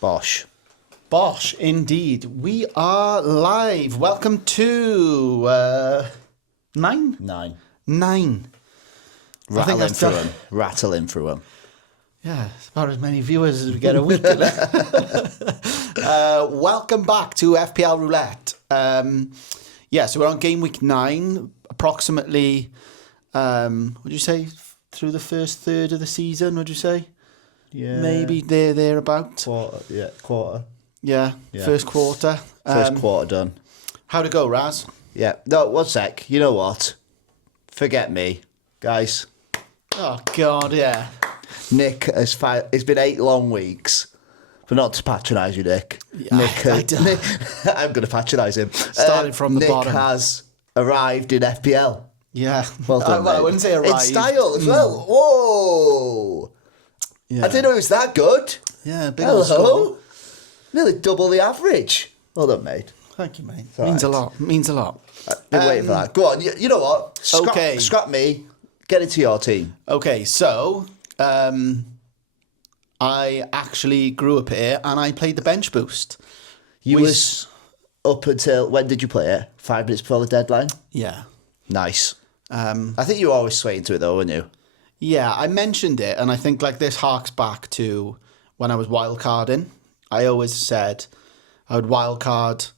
Bosh. Bosh, indeed. We are live. Welcome to 9? 9. 9. Rattling through them. Yeah, it's about as many viewers as we get a week. Welcome back to FPL Roulette. So we're on game week 9, approximately, would you say, through the first third of the season, would you say? Yeah. Maybe thereabout. Quarter. Yeah, first quarter. First quarter done. How'd it go, Raz? Yeah. No, 1 sec. You know what? Forget me, guys. Oh, God, yeah. Nick has it's been 8 long weeks. But not to patronise you, Nick. Yeah, Nick, I'm going to patronise him. Starting from the bottom. Nick has arrived in FPL. Yeah. Well done, I wouldn't say arrived. In style as well. Whoa. Yeah. I didn't know it was that good. Yeah, big old score. Nearly double the average. Well done, mate. Thank you, mate. Means a lot. Means a lot. I've been waiting for that. Go on. You know what? Scrap me. Get into your team. Okay, so I actually grew up here and I played the bench boost. You was up until, when did you play it? 5 minutes before the deadline? Yeah. Nice. I think you were always swaying to it though, weren't you? Yeah, I mentioned it, and I think like this harks back to when I was wildcarding. I always said I would wildcard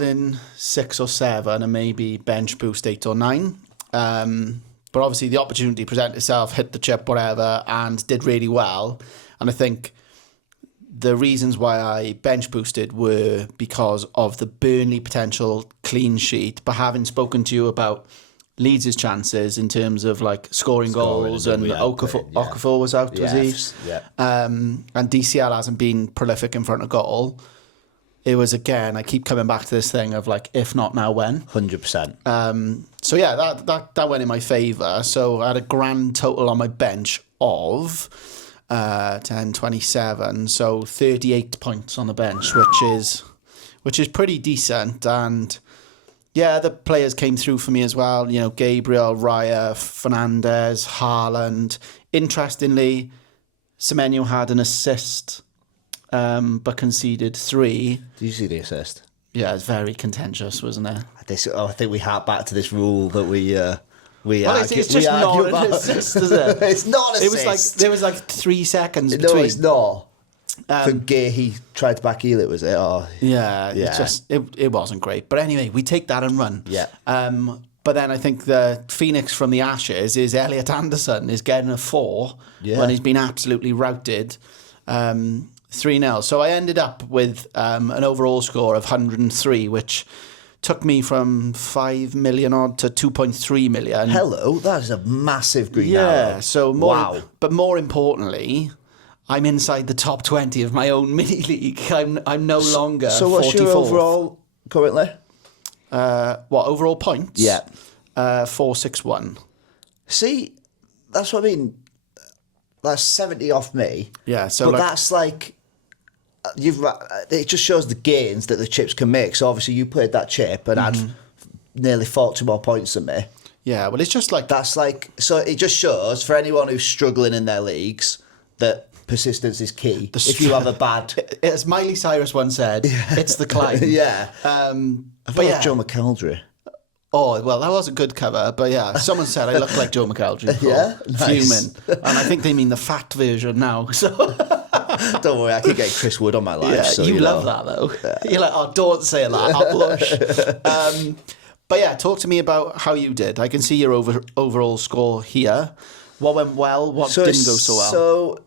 in 6 or 7 and maybe bench boost 8 or 9. But obviously the opportunity presented itself, hit the chip, whatever, and did really well. And I think the reasons why I bench boosted were because of the Burnley potential clean sheet. But having spoken to you about Leeds' chances in terms of like scoring goals, and Okafor was out, was he? Yeah. And DCL hasn't been prolific in front of goal. It was, again, I keep coming back to this thing of like, if not now, when? 100%. So yeah, that went in my favour. So I had a grand total on my bench of 10, 27, so 38 points on the bench, which is pretty decent. And yeah, the players came through for me as well. You know, Gabriel, Raya, Fernandes, Haaland. Interestingly, Semenyo had an assist, but conceded 3. Did you see the assist? Yeah, it's very contentious, wasn't it? I think we hark back to this rule that we it's just not an assist, is it? It's not an assist. It was like there was like 3 seconds No, between. it's not. For Gay, he tried to back heel it, was it? Or Yeah. It wasn't great. But anyway, we take that and run. Yeah. But then I think the phoenix from the ashes is Elliot Anderson is getting a 4 when he's been absolutely routed. 3-0. So I ended up with an overall score of 103, which took me from 5 million odd to 2.3 million. Hello, that is a massive green arrow. Yeah, so but more importantly, I'm inside the top 20 of my own mini league. I'm no longer 44th. So what's your overall currently? Overall points? Yeah. 461. See, that's what I mean. That's 70 off me. Yeah, so but that's like it just shows the gains that the chips can make. So obviously you played that chip and had nearly 40 more points than me. Yeah, well, it's just like that's like, so it just shows for anyone who's struggling in their leagues that persistence is key. If you have a bad, as Miley Cyrus once said, it's the climb. Yeah. But yeah, Joe McElderry. Oh, well, that was a good cover, but yeah, someone said I look like Joe McElderry. Yeah, nice. Fuming, and I think they mean the fat version now. So don't worry, I could get Chris Wood on my life. Yeah, so you love that though. Yeah. You're like, oh, don't say that, I'll blush. But yeah, talk to me about how you did. I can see your overall score here. What went well? What didn't go so well? So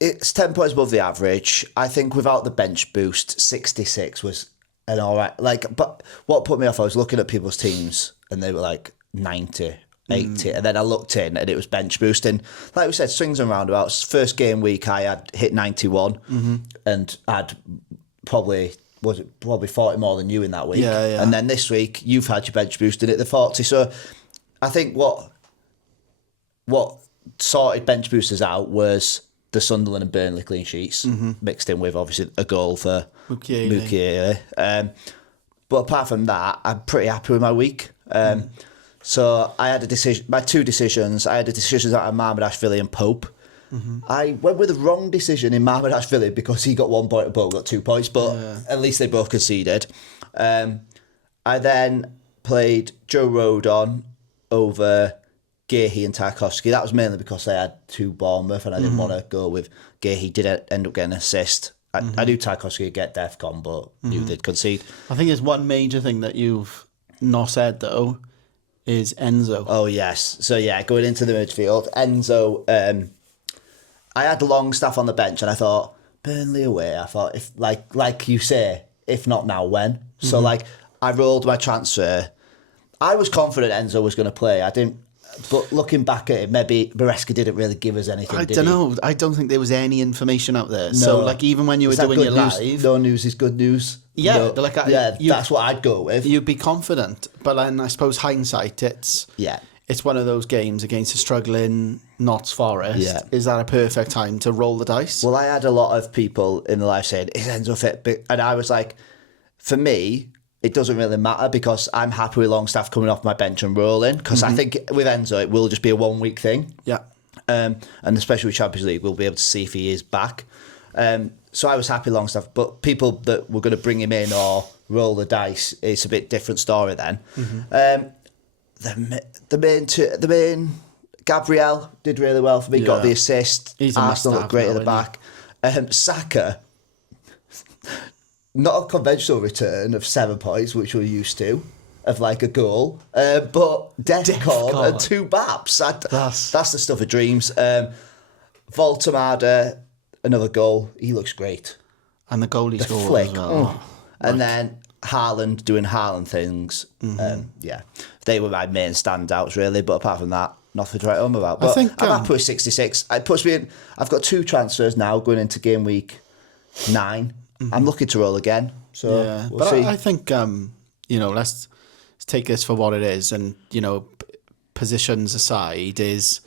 it's 10 points above the average. I think without the bench boost, 66 was an all right. But what put me off, I was looking at people's teams and they were like 90, 80. And then I looked in and it was bench boosting. Like we said, swings and roundabouts. First game week, I had hit 91 and had probably 40 more than you in that week. Yeah. And then this week, you've had your bench boosting at the 40. So I think what sorted bench boosters out was the Sunderland and Burnley clean sheets, mixed in with obviously a goal for Mukiele. But apart from that, I'm pretty happy with my week. So I had a decision. My two decisions. I had a decision out of Marmadashvili and Pope. I went with the wrong decision in Marmadashvili because he got 1 point and Pope got 2 points, but at least they both conceded. I then played Joe Rodon over Gahey and Tarkovsky. That was mainly because I had 2 Bournemouth and I didn't want to go with Gahey. Did end up getting an assist. I knew Tarkovsky would get DEFCON, but knew they'd concede. I think there's one major thing that you've not said, though, is Enzo. Oh, yes. So, yeah, going into the midfield, Enzo... I had Longstaff on the bench and I thought, Burnley away. I thought, if like you say, if not now, when? So, I rolled my transfer. I was confident Enzo was going to play. I didn't... But looking back at it, maybe Maresca didn't really give us anything, I did don't he? know. I don't think there was any information out there. No. So, even when you were doing your live... No news is good news. Yeah, no, that's what I'd go with. You'd be confident. But then I suppose hindsight, it's one of those games against a struggling Notts Forest. Yeah. Is that a perfect time to roll the dice? Well, I had a lot of people in the live saying, is Enzo fit? And I was like, for me, it doesn't really matter because I'm happy with Longstaff coming off my bench and rolling because I think with Enzo, it will just be a 1 week thing. Yeah. And especially with Champions League, we'll be able to see if he is back. So I was happy Longstaff, but people that were going to bring him in or roll the dice, it's a bit different story then. The main Gabriel did really well for me, got the assist. He's a Arsenal looked great at the back. Saka, not a conventional return of 7 points, which we're used to, of like a goal, but DEFCON and 2 baps. That's the stuff of dreams. Voltemada, another goal. He looks great. And the goal he scored flick. as well. And then Haaland doing Haaland things. They were my main standouts, really. But apart from that, nothing to write home about. But I'm happy with 66. It puts me in. I've got 2 transfers now going into game week 9. I'm looking to roll again. So we'll see. I think let's take this for what it is, and positions aside, is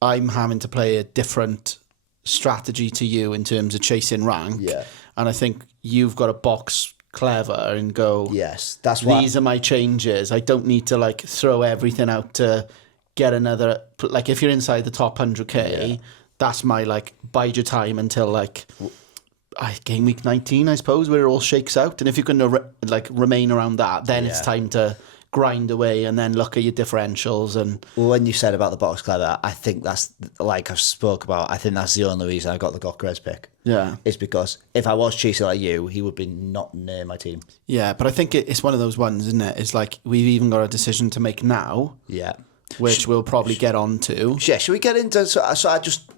I'm having to play a different strategy to you in terms of chasing rank. Yeah. And I think you've got to box clever and go, yes, that's why these are my changes. I don't need to throw everything out to get another, if you're inside the top 100k, that's my bide your time until game week 19, I suppose, where it all shakes out. And if you're going to remain around that, then it's time to grind away and then look at your differentials. And when you said about the box clever, I think that's I've spoke about. I think that's the only reason I got the Gyökeres pick. Yeah, it's because if I was chasing like you, he would be not near my team. Yeah, but I think it's one of those ones, isn't it? It's we've even got a decision to make now. Yeah, which we'll probably get on to. Yeah, should we get into? So I just.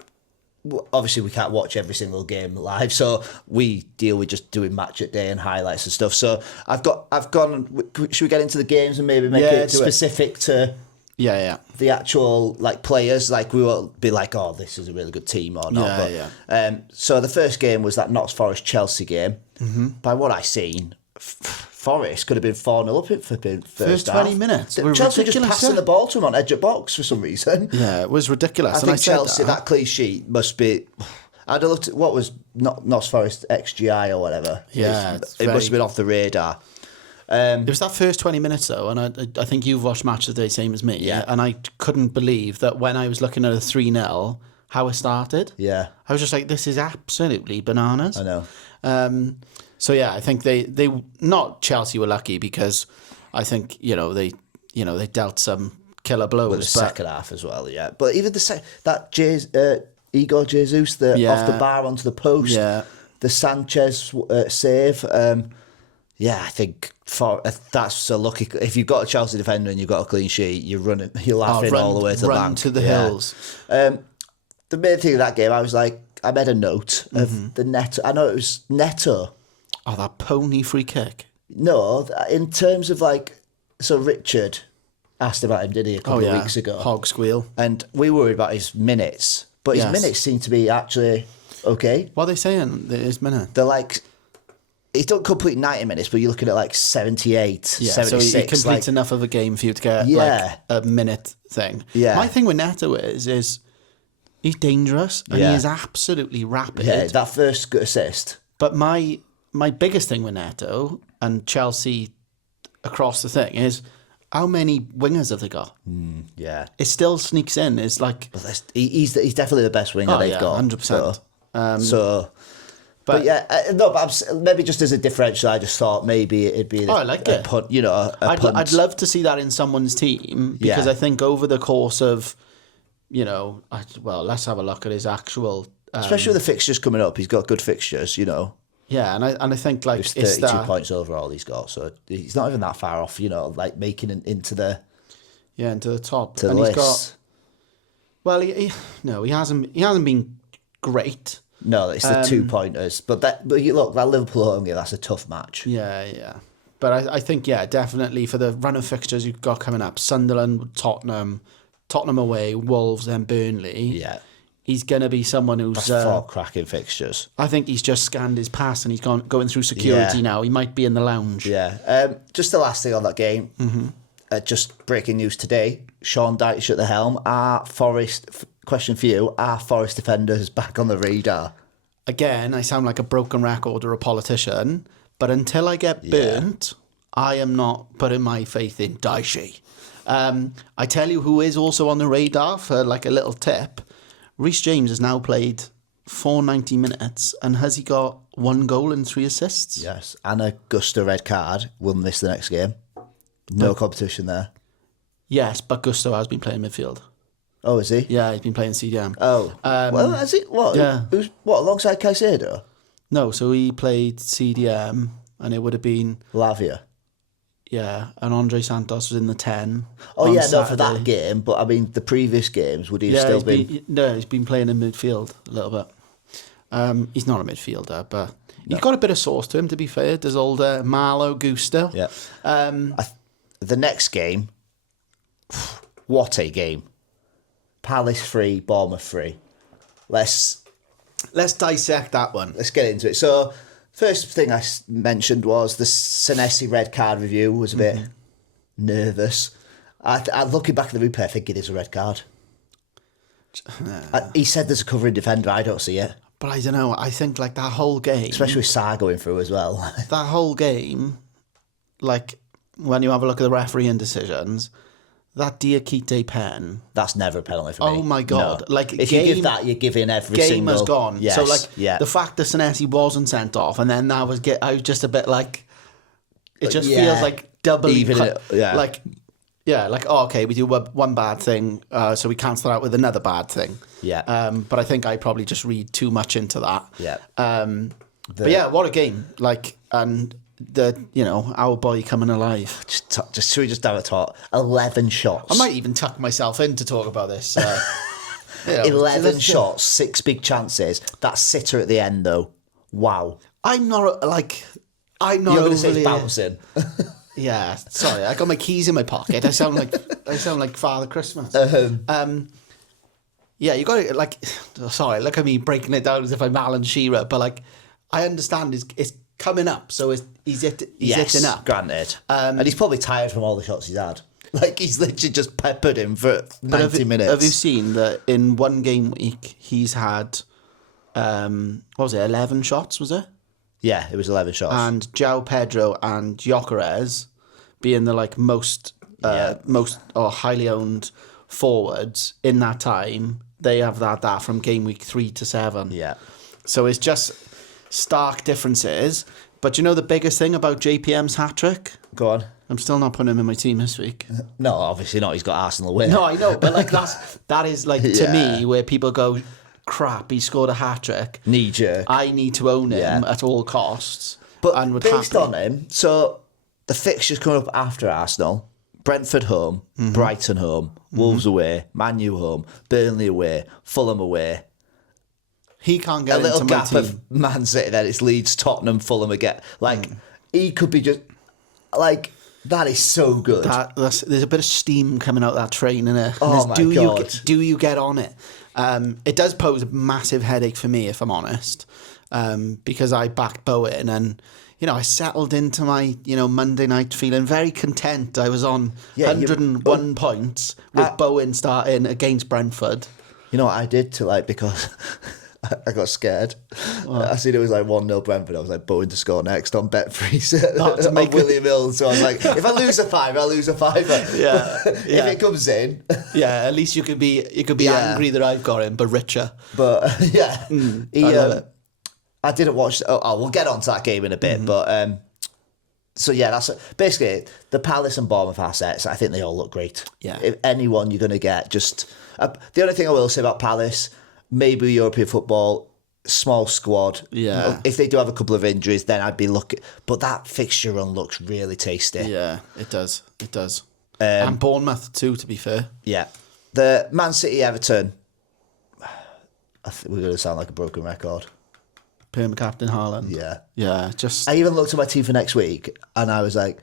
Obviously, we can't watch every single game live, so we deal with just doing match at day and highlights and stuff. So I've gone. Should we get into the games and maybe make it specific to the actual players? We won't be oh, this is a really good team or not. So the first game was that Notts Forest Chelsea game. By what I seen, Forest could have been 4-0 up for the first 20 minutes. Chelsea just passing the ball to him on edge of box for some reason. Yeah, it was ridiculous. I think Chelsea, that clean sheet must be... I'd have looked at what was Notts Forest XGI or whatever. Yeah. It must have been off the radar. It was that first 20 minutes though, and I think you've watched Match of the Day, same as me. Yeah. And I couldn't believe that when I was looking at a 3-0, how it started. Yeah. I was just this is absolutely bananas. I know. So yeah, I think they not Chelsea were lucky because I think they dealt some killer blows. With the second half as well, yeah. But even Igor Jesus, off the bar onto the post, the Sanchez save, I think that's a lucky. If you've got a Chelsea defender and you've got a clean sheet, you're laughing all the way to the bank. To the hills. The main thing of that game, I was I made a note of the Neto. I know it was Neto. Oh, that pony free kick. No, in terms of so Richard asked about him, did he, a couple of weeks ago? Hog squeal. And we worried about his minutes, but his minutes seem to be actually okay. What are they saying, his minutes? They're he don't complete 90 minutes, but you're looking at 78, 76. So he completes enough of a game for you to get a minute thing. Yeah. My thing with Neto is he's dangerous and he is absolutely rapid. Yeah, that first assist. But my biggest thing with Neto and Chelsea across the thing is how many wingers have they got? Yeah. It still sneaks in. It's like... But he's definitely the best winger they've got. 100%. But yeah, no, but maybe just as a differential, I just thought maybe it'd be I like it. punt, you know, a punt. I'd love to see that in someone's team because I think over the course of, you know, let's have a look at his actual... Especially with the fixtures coming up, he's got good fixtures, you know. Yeah, and I think like it's 32 points overall he's got, so he's not even that far off, you know, like making it into the top. To and the he's list. got he hasn't been great. No, it's the 2 pointers. But you look, that Liverpool home game, that's a tough match. Yeah. But I think definitely for the run of fixtures you've got coming up, Sunderland, Tottenham away, Wolves, then Burnley. Yeah. He's going to be someone who's... That's 4 cracking fixtures. I think he's just scanned his pass and he's going through security now. He might be in the lounge. Yeah. Just the last thing on that game. Just breaking news today. Sean Dyche at the helm. Question for you. Are Forest defenders back on the radar? Again, I sound like a broken record or a politician, but until I get burnt, I am not putting my faith in Dyche. I tell you who is also on the radar for like a little tip. Reece James has now played 490 minutes and has he got 1 goal and 3 assists? Yes, and a Gusto red card. Will miss the next game. No competition there. Yes, but Gusto has been playing midfield. Oh, is he? Yeah, he's been playing CDM. Oh, well, has he? What? Yeah. Alongside Caicedo? No, so he played CDM and it would have been... Lavia. Yeah, and Andre Santos was in the 10. Oh, on yeah, Saturday. no, for that game. But, I mean, the previous games, would he have still been... he's been playing in midfield a little bit. He's not a midfielder, but he's got a bit of sauce to him, to be fair. There's old Marlo Gusto. Yeah. The next game, what a game. Palace 3, Bournemouth 3. Let's dissect that one. Let's get into it. So, first thing I mentioned was the Senesi red card review was a bit nervous. Looking back at the replay, I think it is a red card. He said there's a covering defender. I don't see it. But I don't know. I think like that whole game... Especially with Sarr going through as well. That whole game, like when you have a look at the refereeing decisions... That Diakite pen. That's never a penalty for me. Oh my God. No. Like if you give that, you're giving every game single... has gone. Yes, so the fact that Senesi wasn't sent off and then I was just a bit like... It just feels like doubly... okay, we do one bad thing, so we cancel that with another bad thing. Yeah. But I think I probably just read too much into that. Yeah. But yeah, what a game. Like, and... our boy coming alive. Should we just have a talk? 11 shots. I might even tuck myself in to talk about this. 11 shots, 6 big chances. That sitter at the end, though. Wow. I'm not You're going to say it's bouncing. Yeah, sorry. I got my keys in my pocket. I sound like Father Christmas. Yeah, you got to sorry. Look at me breaking it down as if I'm Alan Shearer, but I understand it's coming up, so he's hitting up. Granted. And he's probably tired from all the shots he's had. He's literally just peppered him for 90 minutes. Have you seen that in one game week he's had, 11 shots, was it? Yeah, it was 11 shots. And João Pedro and Gyökeres being the most highly owned forwards in that time, they have that from game week 3 to 7. Yeah. So it's just... stark differences. But you know the biggest thing about JPM's hat-trick? Go on. I'm still not putting him in my team this week. No, obviously not. He's got Arsenal winning. No, I know. But that is to me where people go, crap, he scored a hat-trick. Knee jerk. I need to own him at all costs. But based on him, so the fixtures coming up after Arsenal, Brentford home, Brighton home, Wolves away, Man U home, Burnley away, Fulham away. He can't get a little into my gap team. of Man City, then it's Leeds, Tottenham, Fulham again. He could be just that is so good. There's a bit of steam coming out of that train, innit? Oh my God! Do you get on it? It does pose a massive headache for me, if I'm honest, because I backed Bowen and I settled into my Monday night feeling very content. I was on 101 points with Bowen starting against Brentford. You know what I did because I got scared. I seen it was like 1-0 Brentford. I was like, Bowen to score next on Bet3 to make on William Hill. So I was like, if I lose a fiver, I'll lose a fiver. Yeah, If yeah. it comes in. Yeah, at least you could be Yeah. angry that I've got him, but richer. But yeah, I love it. I didn't watch. We'll get on to that game in a bit. But so yeah, that's basically the Palace and Bournemouth assets. I think they all look great. Yeah. If anyone you're going to get, just the only thing I will say about Palace, maybe European football, small squad. Yeah. If they do have a couple of injuries, then I'd be looking. But that fixture run looks really tasty. Yeah, it does. It does. And Bournemouth too, to be fair. Yeah. The Man City Everton. I think we're going to sound like a broken record. Perma captain Haaland. Yeah. Yeah, just I even looked at my team for next week, and I was like,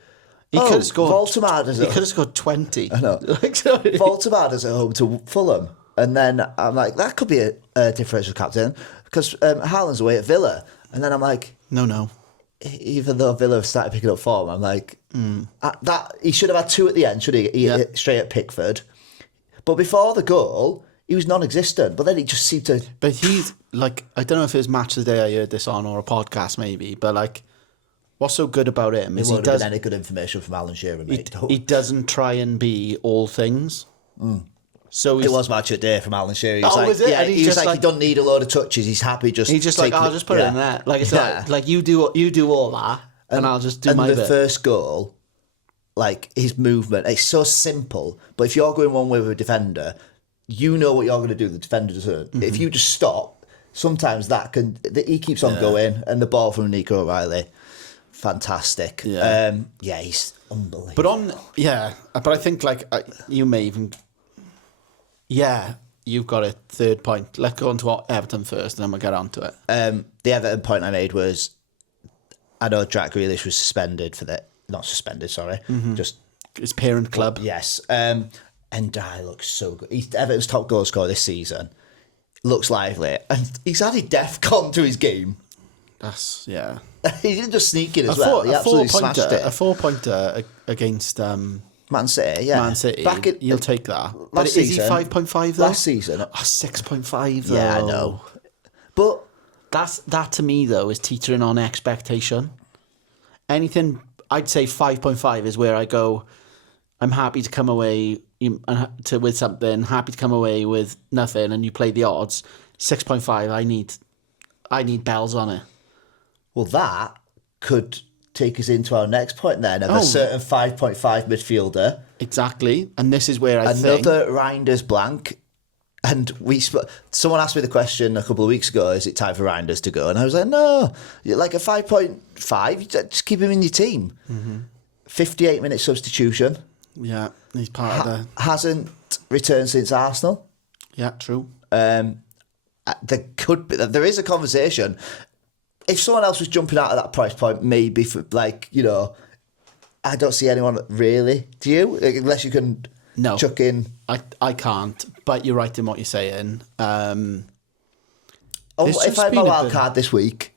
he could have scored. Voltemada's He could have scored 20. I know. Voltemada's at home to Fulham. And then I'm like, that could be a differential captain because Haaland's away at Villa. And then I'm like, No. even though Villa have started picking up form, I'm like, that he should have had 2 at the end, should he? Straight at Pickford. But before the goal, he was non-existent. But then he just seemed to... But he's, like, I don't know if it was Match of the Day I heard this on or a podcast maybe, but, like, what's so good about him is It won't have been any good information from Alan Shearer, mate. he doesn't try and be all things. So It was Match of the Day from Alan Shearer. He was like, was it? yeah, And he was just like, he doesn't need a load of touches. He's happy just... he's just like, I'll just put it in there. Like, it's like you do all that, and I'll just do my bit. And the bit. first goal, like, his movement, it's so simple. But if you're going one way with a defender, you know what you're going to do. The defender doesn't. Mm-hmm. If you just stop, sometimes he keeps on going, and the ball from Nico O'Reilly, fantastic. Yeah. He's unbelievable. But I think, like, you may even... Yeah, you've got a third point. Let's go on to Everton first, and then we'll get on to it. The Everton point I made was, I know Jack Grealish was suspended for that. Not suspended, sorry. Just His parent club. yes. Ndiaye looks so good. He's Everton's top goal scorer this season. Looks lively, and he's added DEFCON to his game. That's, yeah. He didn't just sneak in as well. He absolutely smashed it. A 4-pointer against Man City, yeah. Man City. You'll take that. But Last is he season, 5.5 though? Last season. 6.5 though. Yeah, I know. But That to me though is teetering on expectation. Anything, I'd say 5.5 is where I go, I'm happy to come away with something, happy to come away with nothing, and you play the odds. 6.5, I need bells on it. well, that could take us into our next point then of a certain 5.5 midfielder. Exactly. And this is where I think... Another Reinders blank. And someone asked me the question a couple of weeks ago, is it time for Reinders to go? And I was like, no, like a 5.5, just keep him in your team. 58-minute substitution. Yeah, he's part of the... Hasn't returned since Arsenal. Yeah, true. There is a conversation. If someone else was jumping out at that price point, maybe for I don't see anyone really. Do you? Unless you can chuck in. I can't. But you're right in what you're saying. If I had my wild card this week,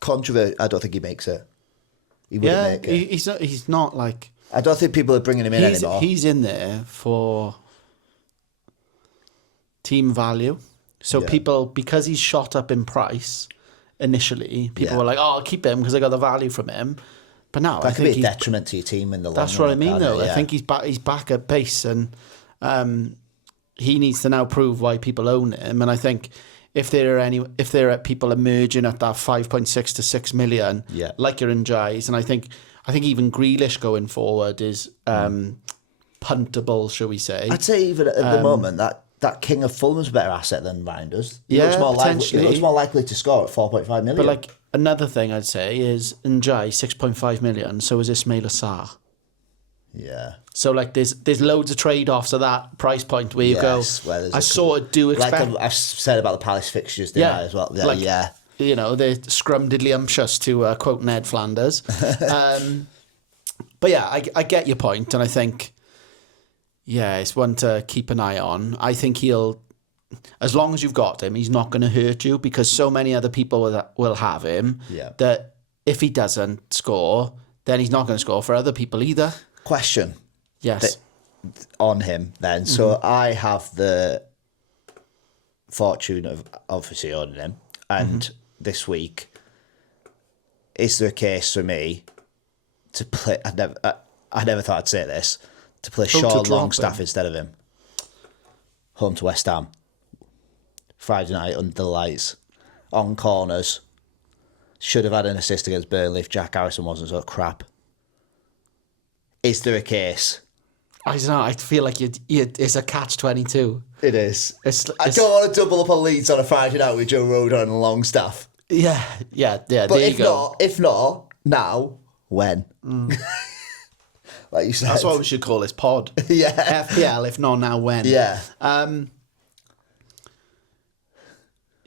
controversy. I don't think he makes it. He wouldn't make it. He's not like. I don't think people are bringing him in anymore. He's in there for team value. So people, because he's shot up in price initially, people were like, "Oh, I'll keep him because I got the value from him." But now that could be a detriment to your team in the long run. That's what I mean, though. I think he's back at base, and he needs to now prove why people own him. And I think if there are people emerging at that 5.6 to 6 million, like you're in Jais, and I think even Grealish going forward is puntable, shall we say? I'd say even at the moment that King of Fulham's a better asset than Reinders. He looks more likely to score at 4.5 million. But like another thing I'd say is Ndiaye 6.5 million. So is Ismail Assar. Yeah. So like there's loads of trade-offs at that price point where you go. I sort of do expect. Like I've said about the Palace fixtures, didn't I, as well? Yeah, You know, they're scrumdiddlyumptious to quote Ned Flanders. But yeah, I get your point, and I think, it's one to keep an eye on. I think he'll, as long as you've got him, he's not going to hurt you because so many other people will have him that if he doesn't score, then he's not going to score for other people either. Question. Yes. On him then. So I have the fortune of obviously owning him. And this week, is there a case for me to play? I never thought I'd say this, to play Sean Longstaff instead of him. Home to West Ham. Friday night under the lights, on corners. Should have had an assist against Burnley if Jack Harrison wasn't so crap. Is there a case? I don't know. I feel like it's a catch-22. It is. I It's, don't want to double up on Leeds on a Friday night with Joe Rodon and Longstaff. yeah. But there you go. if not, now, when? Like you said. That's what we should call this pod. Yeah. FPL, if not now, when? Yeah.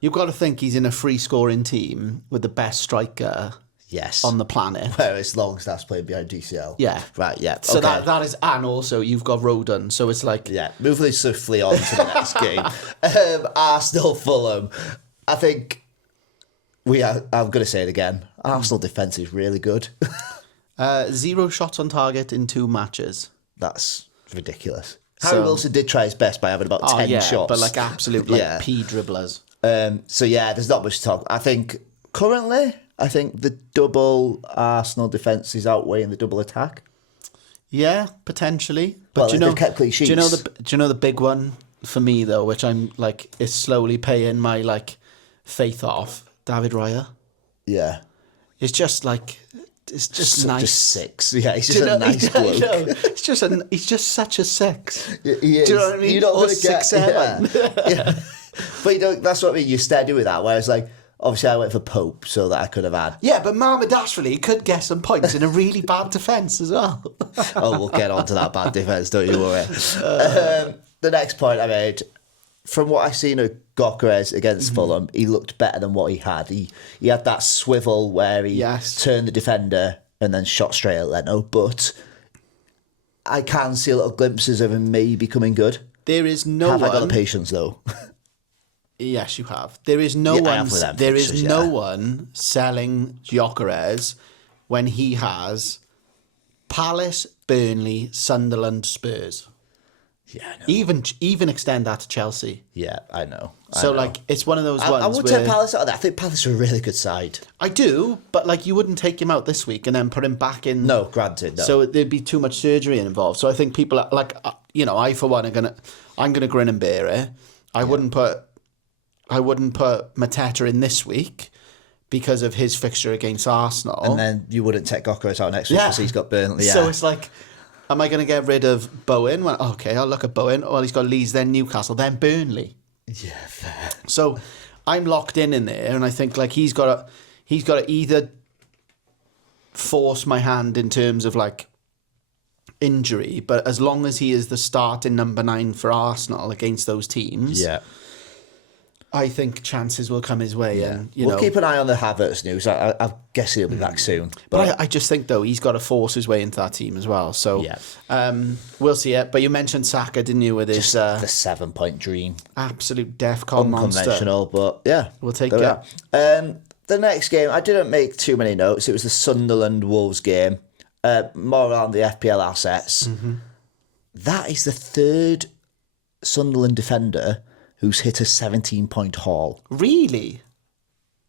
You've got to think he's in a free-scoring team with the best striker Yes. on the planet. Whereas Longstaff's playing behind DCL. Yeah. Right, yeah. So okay. that is, and also you've got Rodon, so it's like... Yeah, moving swiftly on to the next game. Arsenal, Fulham. I think I'm going to say it again. Arsenal defence is really good. 0 shots on target in 2 matches. That's ridiculous. Harry Wilson did try his best by having about 10 shots. But like absolute pea dribblers. So yeah, there's not much to talk. I think currently, the double Arsenal defence is outweighing the double attack. Yeah, potentially. But Well, do you know, they've kept clean do you know the big one for me though, which I'm like is slowly paying my like faith off? David Raya. Yeah. It's just like it's nice. Just 6. Yeah, he's just a nice bloke. He's just such a 6. He is. Do you know what I mean? You're not Or going to get 6'7". Yeah. But you know, that's what I mean. You're steady with that. Whereas, like, obviously, I went for Pope so that I could have had. Yeah, but Mohamed Ashrali could get some points in a really bad defence as well. Oh, we'll get on to that bad defence, don't you worry. The next point I made, from what I've seen of Gyökeres against Fulham, he looked better than what he had. He had that swivel where he turned the defender and then shot straight at Leno, but I can see little glimpses of him maybe becoming good. There is no Have one... I got the patience, though? Yes, you have. There is no one. There is fixtures, no one selling Gyökeres when he has Palace, Burnley, Sunderland, Spurs. Yeah, I know. Even extend that to Chelsea. Yeah, I know. So like it's one of those ones. I would take Palace out of that. I think Palace are a really good side. I do, but like you wouldn't take him out this week and then put him back in. No, granted, no. So there'd be too much surgery involved. So I think people are, like I for one I'm gonna grin and bear it. I wouldn't put Mateta in this week because of his fixture against Arsenal. And then you wouldn't take Gyökeres out next week because he's got Burnley. Yeah. So it's like, am I going to get rid of Bowen? Well, okay, I'll look at Bowen. Well, he's got Leeds, then Newcastle, then Burnley. Yeah, fair. So I'm locked in there, and I think like he's got to either force my hand in terms of like injury, but as long as he is the starting number 9 for Arsenal against those teams, I think chances will come his way. Yeah. And we'll keep an eye on the Havertz news. I guess he'll be back soon. But I just think, though, he's got to force his way into that team as well. So we'll see it. But you mentioned Saka, didn't you, with his... the 7-point dream. Absolute DEFCON monster. Unconventional, but yeah. We'll take it. The next game, I didn't make too many notes. It was the Sunderland-Wolves game. More around the FPL assets. Mm-hmm. That is the 3rd Sunderland defender who's hit a 17-point haul. Really?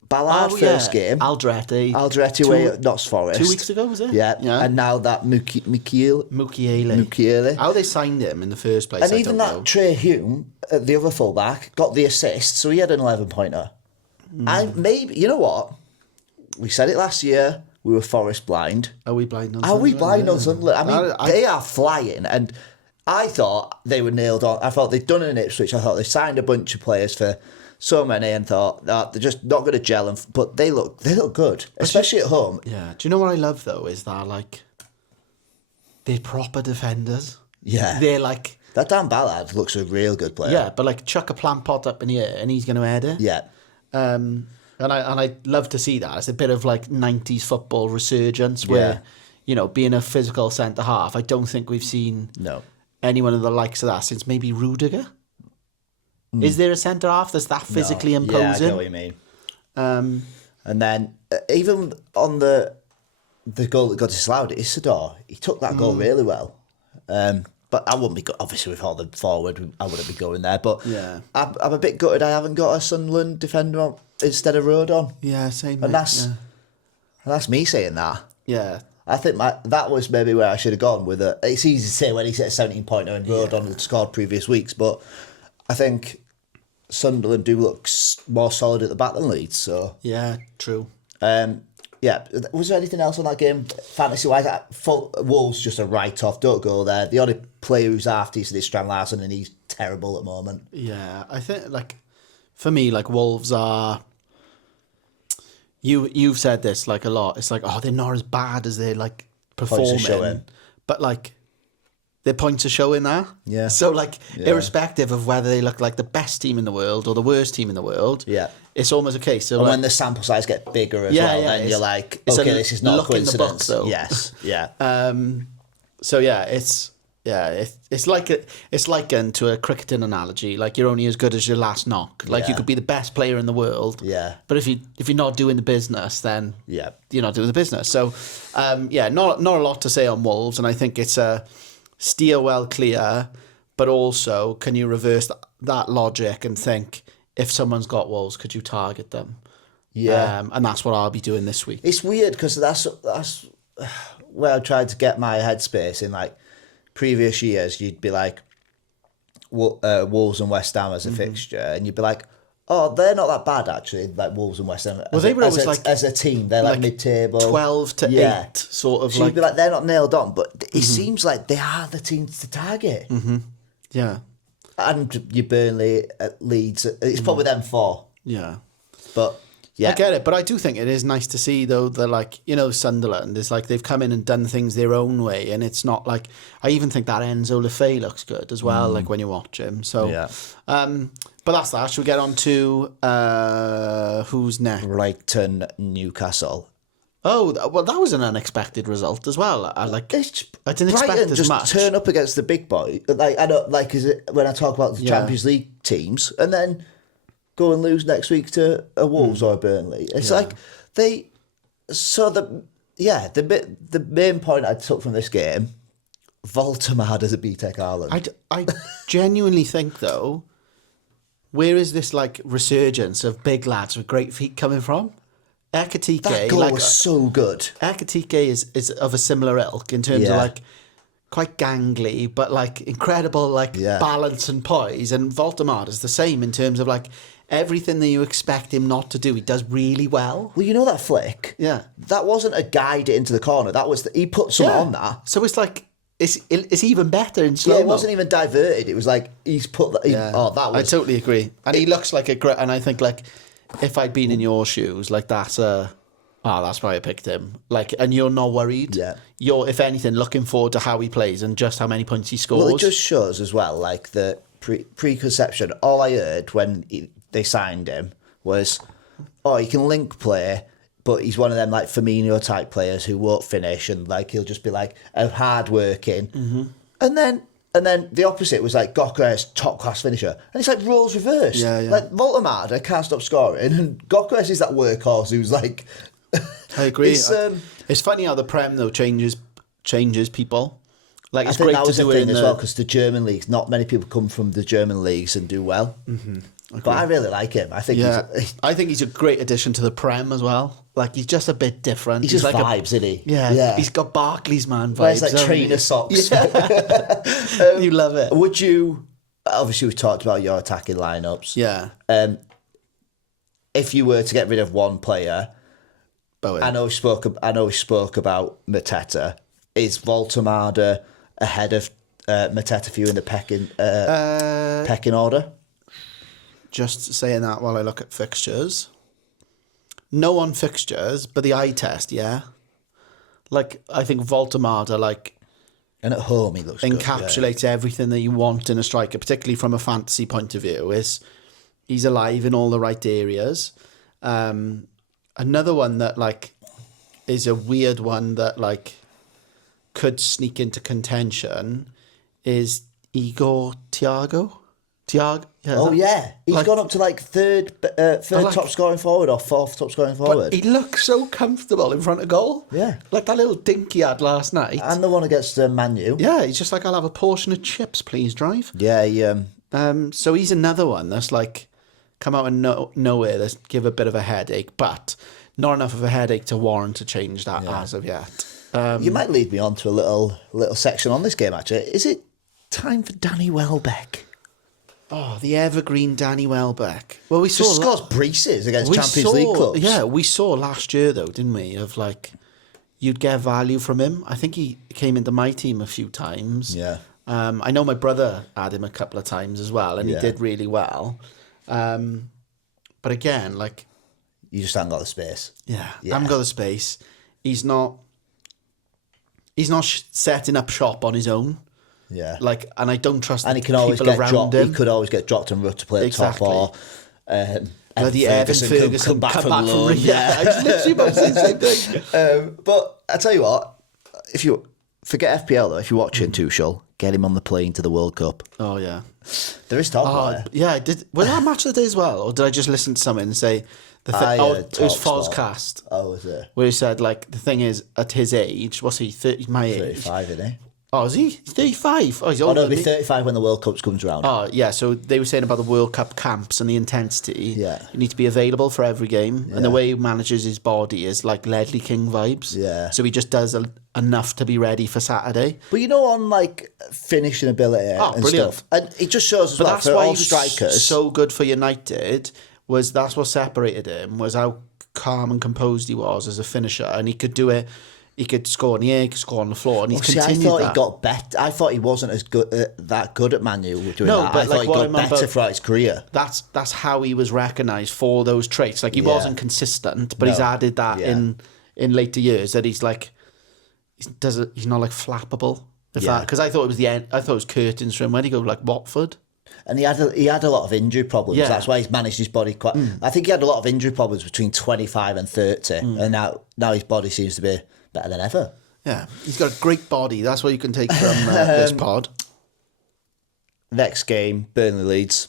Ballard first game. Aldrete away at Notts Forest. 2 weeks ago, was it? Yeah. And now that Mukiele. How they signed him in the first place, and even that Trey Hume, the other fullback, got the assist, so he had an 11-pointer. And maybe, you know what? We said it last year, we were Forest blind. Are we blind on Sunderland? I mean, they are flying, and I thought they were nailed on. I thought they'd done it in Ipswich. I thought they signed a bunch of players for so many and thought they're just not going to gel. But they look good, especially at home. Yeah. Do you know what I love, though, is that, like, they're proper defenders. Yeah. They're like... That Dan Ballard looks a real good player. Yeah, but, like, chuck a plant pot up in the air and he's going to head it. Yeah. And I love to see that. It's a bit of, like, 90s football resurgence where, you know, being a physical centre-half, I don't think we've seen... No. Anyone of the likes of that since maybe Rudiger? Is there a centre half that's that physically imposing? Yeah, I know what you mean. And then even on the goal that got disallowed, Isidore, he took that goal really well. But I wouldn't be obviously with all the forward. I wouldn't be going there. But Yeah. I'm a bit gutted. I haven't got a Sunderland defender on, instead of Rodon. Yeah, same. And mate, that's me saying that. yeah. I think that was maybe where I should have gone with it. It's easy to say when he's at a 17-pointer and Rodon had scored previous weeks, but I think Sunderland do look more solid at the back than Leeds. So Yeah, true. yeah, was there anything else on that game fantasy-wise? Wolves just a write-off. Don't go there. The only player who's half decent is Strand Larsen, and he's terrible at the moment. Yeah, I think like for me, like Wolves are. You've said this like a lot. It's like, oh, they're not as bad as they're like performing, showing. but like their points are showing that. Yeah. So like, irrespective of whether they look like the best team in the world or the worst team in the world, it's almost a case. So And like, when the sample size get bigger as well, then you're like, it's okay, a this is not a look in the book, coincidence. though. Yes, yeah. So yeah, it's likened to a cricketing analogy. Like you're only as good as your last knock. Like you could be the best player in the world. Yeah. But if you're not doing the business, then you're not doing the business. So not a lot to say on Wolves, and I think it's a steer well clear, but also can you reverse that logic and think if someone's got Wolves, could you target them? Yeah. And that's what I'll be doing this week. It's weird because that's where I tried to get my headspace in. Like previous years, you'd be like Wolves and West Ham as a fixture, and you'd be like, oh, they're not that bad actually. Like Wolves and West Ham. Well, they were always like as a team, they're like mid-table, 12 to 8, sort of. So you'd be like, they're not nailed on, but it seems like they are the teams to target. Yeah. And your Burnley, Leeds, it's probably them four. Yeah. But yeah, I get it, but I do think it is nice to see though that like, Sunderland is like they've come in and done things their own way, and it's not like I even think that Enzo Lefebvre looks good as well, like when you watch him. So but that's that. Should we get on to who's next? Brighton, Newcastle. Oh, well, that was an unexpected result as well. I didn't expect Brighton as just much. turn up against the big boy. Like I don't like is it when I talk about the Champions League teams, and then go and lose next week to a Wolves or a Burnley. It's like they. So the main point I took from this game, Voldemar doesn't beat Haaland. I genuinely think though, where is this like resurgence of big lads with great feet coming from? Ekitike, That goal was so good. Ekitike is of a similar ilk in terms of like quite gangly, but like incredible balance and poise. And Voldemar is the same in terms of like everything that you expect him not to do, he does really well. Well, you know that flick? Yeah. That wasn't a guide it into the corner. That was he put some on that. So it's like it's even better in slow-mo. Yeah, it wasn't even diverted. It was like he's put that. Oh, that was. I totally agree. And he looks like a great. And I think like if I'd been in your shoes, like that's why I picked him. Like, and you're not worried. Yeah. You're, if anything, looking forward to how he plays and just how many points he scores. Well, it just shows as well, like the preconception. All I heard when they signed him was, oh, he can link play, but he's one of them like Firmino type players who won't finish, and like he'll just be like a hard working. And then the opposite was like Gyökeres, top class finisher, and it's like roles reversed. Yeah. Like Voldemar can't stop scoring, and Gyökeres is that workhorse who's like. I agree. It's funny how the Prem though changes people. Like it's I think great that was to do the it thing in as well, because the German leagues, not many people come from the German leagues and do well. But I really like him. I think I think he's a great addition to the Prem as well. Like he's just a bit different. he's just like vibes, isn't he? Yeah. He's got Barclays man vibes. Wears like hasn't trainer he? socks. You love it. Would you? Obviously, we've talked about your attacking lineups. Yeah. If you were to get rid of one player, Bowen. I know we spoke about Mateta. Is Voltemada ahead of Mateta for you in the pecking order? Just saying that while I look at fixtures. No on fixtures, but the eye test, yeah. Like, I think Voltemada, like, and at home he looks encapsulates everything that you want in a striker, particularly from a fantasy point of view. He's alive in all the right areas. Another one that, like, is a weird one that, like, could sneak into contention is Igor Thiago. Tiago. Yeah, Oh yeah, he's like- gone up to like third top scoring forward or fourth top scoring forward. But he looks so comfortable in front of goal. Yeah. Like that little dink he had last night. And the one against Man U. Yeah, he's just like, I'll have a portion of chips, please, drive. Yeah, he, So he's another one that's like come out of nowhere, that's give a bit of a headache, but not enough of a headache to warrant a change that as of yet. you might lead me on to a little section on this game. Actually, is it time for Danny Welbeck? Oh, the evergreen Danny Welbeck. Well, we saw Just scores braces against Champions League clubs. Yeah, we saw last year though, didn't we? Of like, you'd get value from him. I think he came into my team a few times. Yeah. I know my brother had him a couple of times as well, and he did really well. But again, like, You just haven't got the space. yeah, haven't got the space. He's not setting up shop on his own. Yeah. Like, and I don't trust And the he can always people get around dropped. him. He could always get dropped and to play at Exactly. top, or Bloody Evan Ferguson come back from loan. yeah, I was literally about to say the same thing. But I tell you what, if you forget FPL though, if you're watching Tuchel, get him on the plane to the World Cup. Oh yeah. There is talk there. Yeah, I did. Was that match of the day as well, or did I just listen to something and say the thing? I Oh, heard it was Talksport. Fozcast, Oh, is it? where he said like the thing is at his age, what's he? 30, my age. 35, isn't he? Oh, is he? He's 35. Oh, he's Oh, older no, it'll be than me. 35 when the World Cup comes around. Oh yeah, so they were saying about the World Cup camps and the intensity. Yeah. You need to be available for every game, and the way he manages his body is like Ledley King vibes. Yeah. So he just does enough to be ready for Saturday. But you know, on like finishing ability and brilliant. stuff, and it just shows as But well that's for why all he was strikers. so good for United. That's what separated him, was how calm and composed he was as a finisher, and he could do it. He could score in the air, he could score on the floor, and he's See, I continued thought that. he got better. I thought he wasn't as good that good at Man U doing No, that. but I thought like he what got I'm on better about- throughout his career. That's how he was recognised for those traits. Like he wasn't consistent, but he's No. added that Yeah. in later years, that he's like he's not like flappable. Because I thought it was the end. I thought it was curtains for him. Where'd he go? Like Watford. And he had a lot of injury problems. Yeah. That's why he's managed his body quite. I think he had a lot of injury problems between 25 and 30, and now his body seems to be better than ever. Yeah, he's got a great body. That's what you can take from this pod. Next game, Burnley Leeds.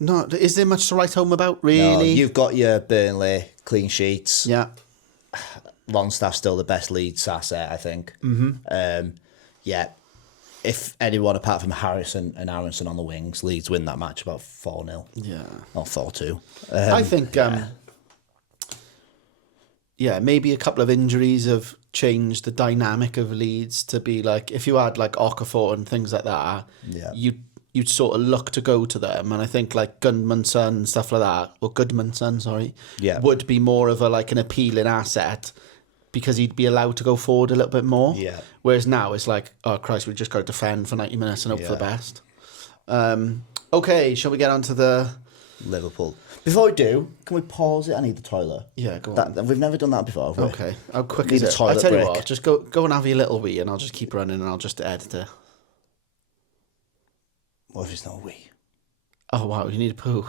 No, is there much to write home about? No, Really? you've got your Burnley clean sheets. Yeah. Longstaff's still the best Leeds asset, I think. Mm-hmm. Yeah. If anyone apart from Harrison and Aronson on the wings, Leeds win that match about 4-0. Yeah. Or 4-2. I think, maybe a couple of injuries have changed the dynamic of Leeds to be like, if you had like Okafor and things like that, you'd sort of look to go to them. And I think like Goodmanson and stuff like that, or Goodmanson, sorry, would be more of a like an appealing asset because he'd be allowed to go forward a little bit more. Yeah. Whereas now it's like, oh Christ, we've just got to defend for 90 minutes and hope for the best. Okay, shall we get on to the... Liverpool. Before we do, can we pause it? I need the toilet. Yeah, go on. We've never done that before, have we? Okay, how quick Need is a it? toilet I tell you break. what, just go and have your little wee, and I'll just keep running, and I'll just edit it. What if it's not a wee? Oh wow, you need a poo.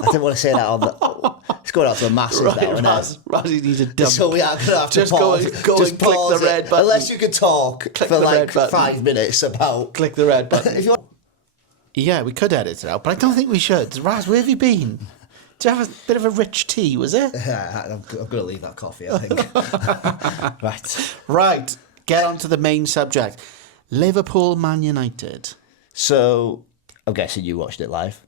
I didn't want to say that on the... It's going out to the masses now, isn't it? Razzie needs a dump. So we are going to have to Just go pause. and- go Just and click pause the it. red button. Unless you could talk for the like red button. 5 minutes about... Click the red button. If you want... Yeah, we could edit it out, but I don't think we should. Raz, where have you been? Do you have a bit of a rich tea, was it? I'm going to leave that coffee, I think. Right. Right, get on to the main subject. Liverpool, Man United. So, I'm guessing you watched it live.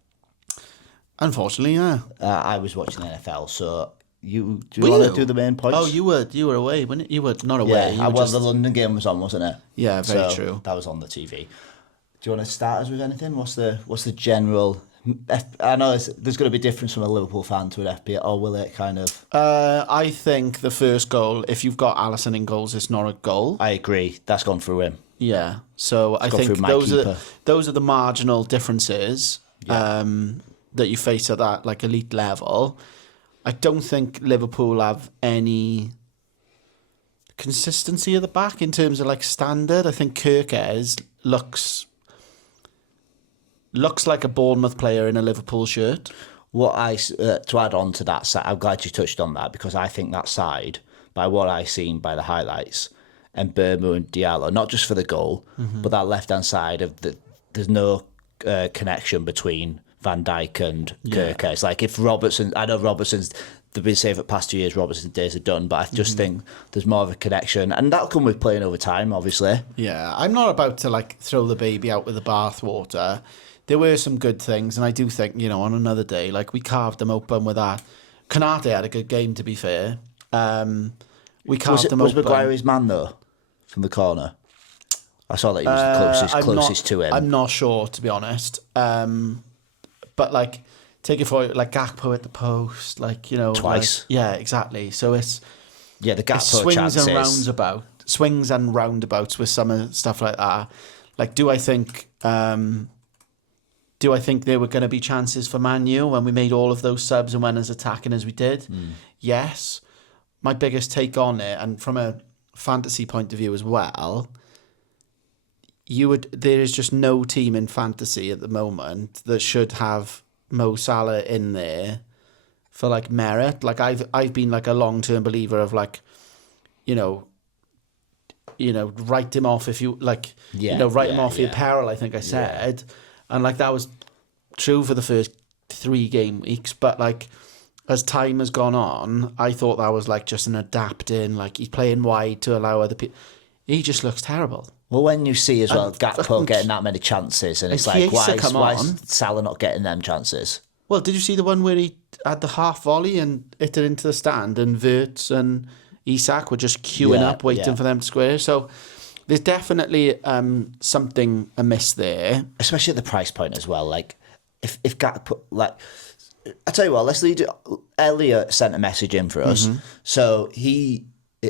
Unfortunately, yeah. I was watching the NFL, so do you Were want you? to do the main points? Oh, you were away, weren't you? You were not away. Yeah, you were the London game was on, wasn't it? Yeah, very So, true. That was on the TV. Do you want to start us with anything? What's the general... I know there's going to be difference from a Liverpool fan to an FPL, or will it kind of... I think the first goal, if you've got Alisson in goals, it's not a goal. I agree. That's gone through him. Yeah, so I gone think through my those keeper. are the marginal differences that you face at that like elite level. I don't think Liverpool have any consistency at the back in terms of like standard. I think Kirkes looks like a Bournemouth player in a Liverpool shirt. To add on to that side, I'm glad you touched on that, because I think that side, by what I've seen by the highlights, and Burma and Diallo, not just for the goal, but that left-hand side of there's no connection between Van Dijk and Kirker. It's like if Robertson, I know Robertson's, they've been saying for the past 2 years Robertson's days are done, but I just think there's more of a connection, and that'll come with playing over time, obviously. Yeah, I'm not about to like throw the baby out with the bathwater. There were some good things, and I do think, you know, on another day, like we carved them open with that. Canate had a good game, to be fair. We carved them open. Was Maguire his man though, from the corner? I saw that he was the closest to him. I'm not sure, to be honest. But like, take it for like Gakpo at the post, like, you know, twice. Like, yeah, exactly. So it's the Gakpo swings chances. and swings and roundabouts with some of stuff like that. Like, do I think there were going to be chances for Man U when we made all of those subs and went as attacking as we did? Yes. My biggest take on it, and from a fantasy point of view as well, there is just no team in fantasy at the moment that should have Mo Salah in there for like merit. Like I've been like a long-term believer of like, you know, write him off if you like, write him off your peril, I think I said. And like that was true for the first 3 game weeks, but like as time has gone on, I thought that was like just an adapting, like he's playing wide to allow other people. He just looks terrible. Well, when you see as well Gakpo getting that many chances, and it's like, why is Salah not getting them chances? Well, did you see the one where he had the half volley and hit it into the stand, and Wirtz and Isak were just queuing up, waiting for them to square? So there's definitely something amiss there. Especially at the price point as well. Like, if Gakpo, like, I tell you what, let's lead. Elliot sent a message in for us. So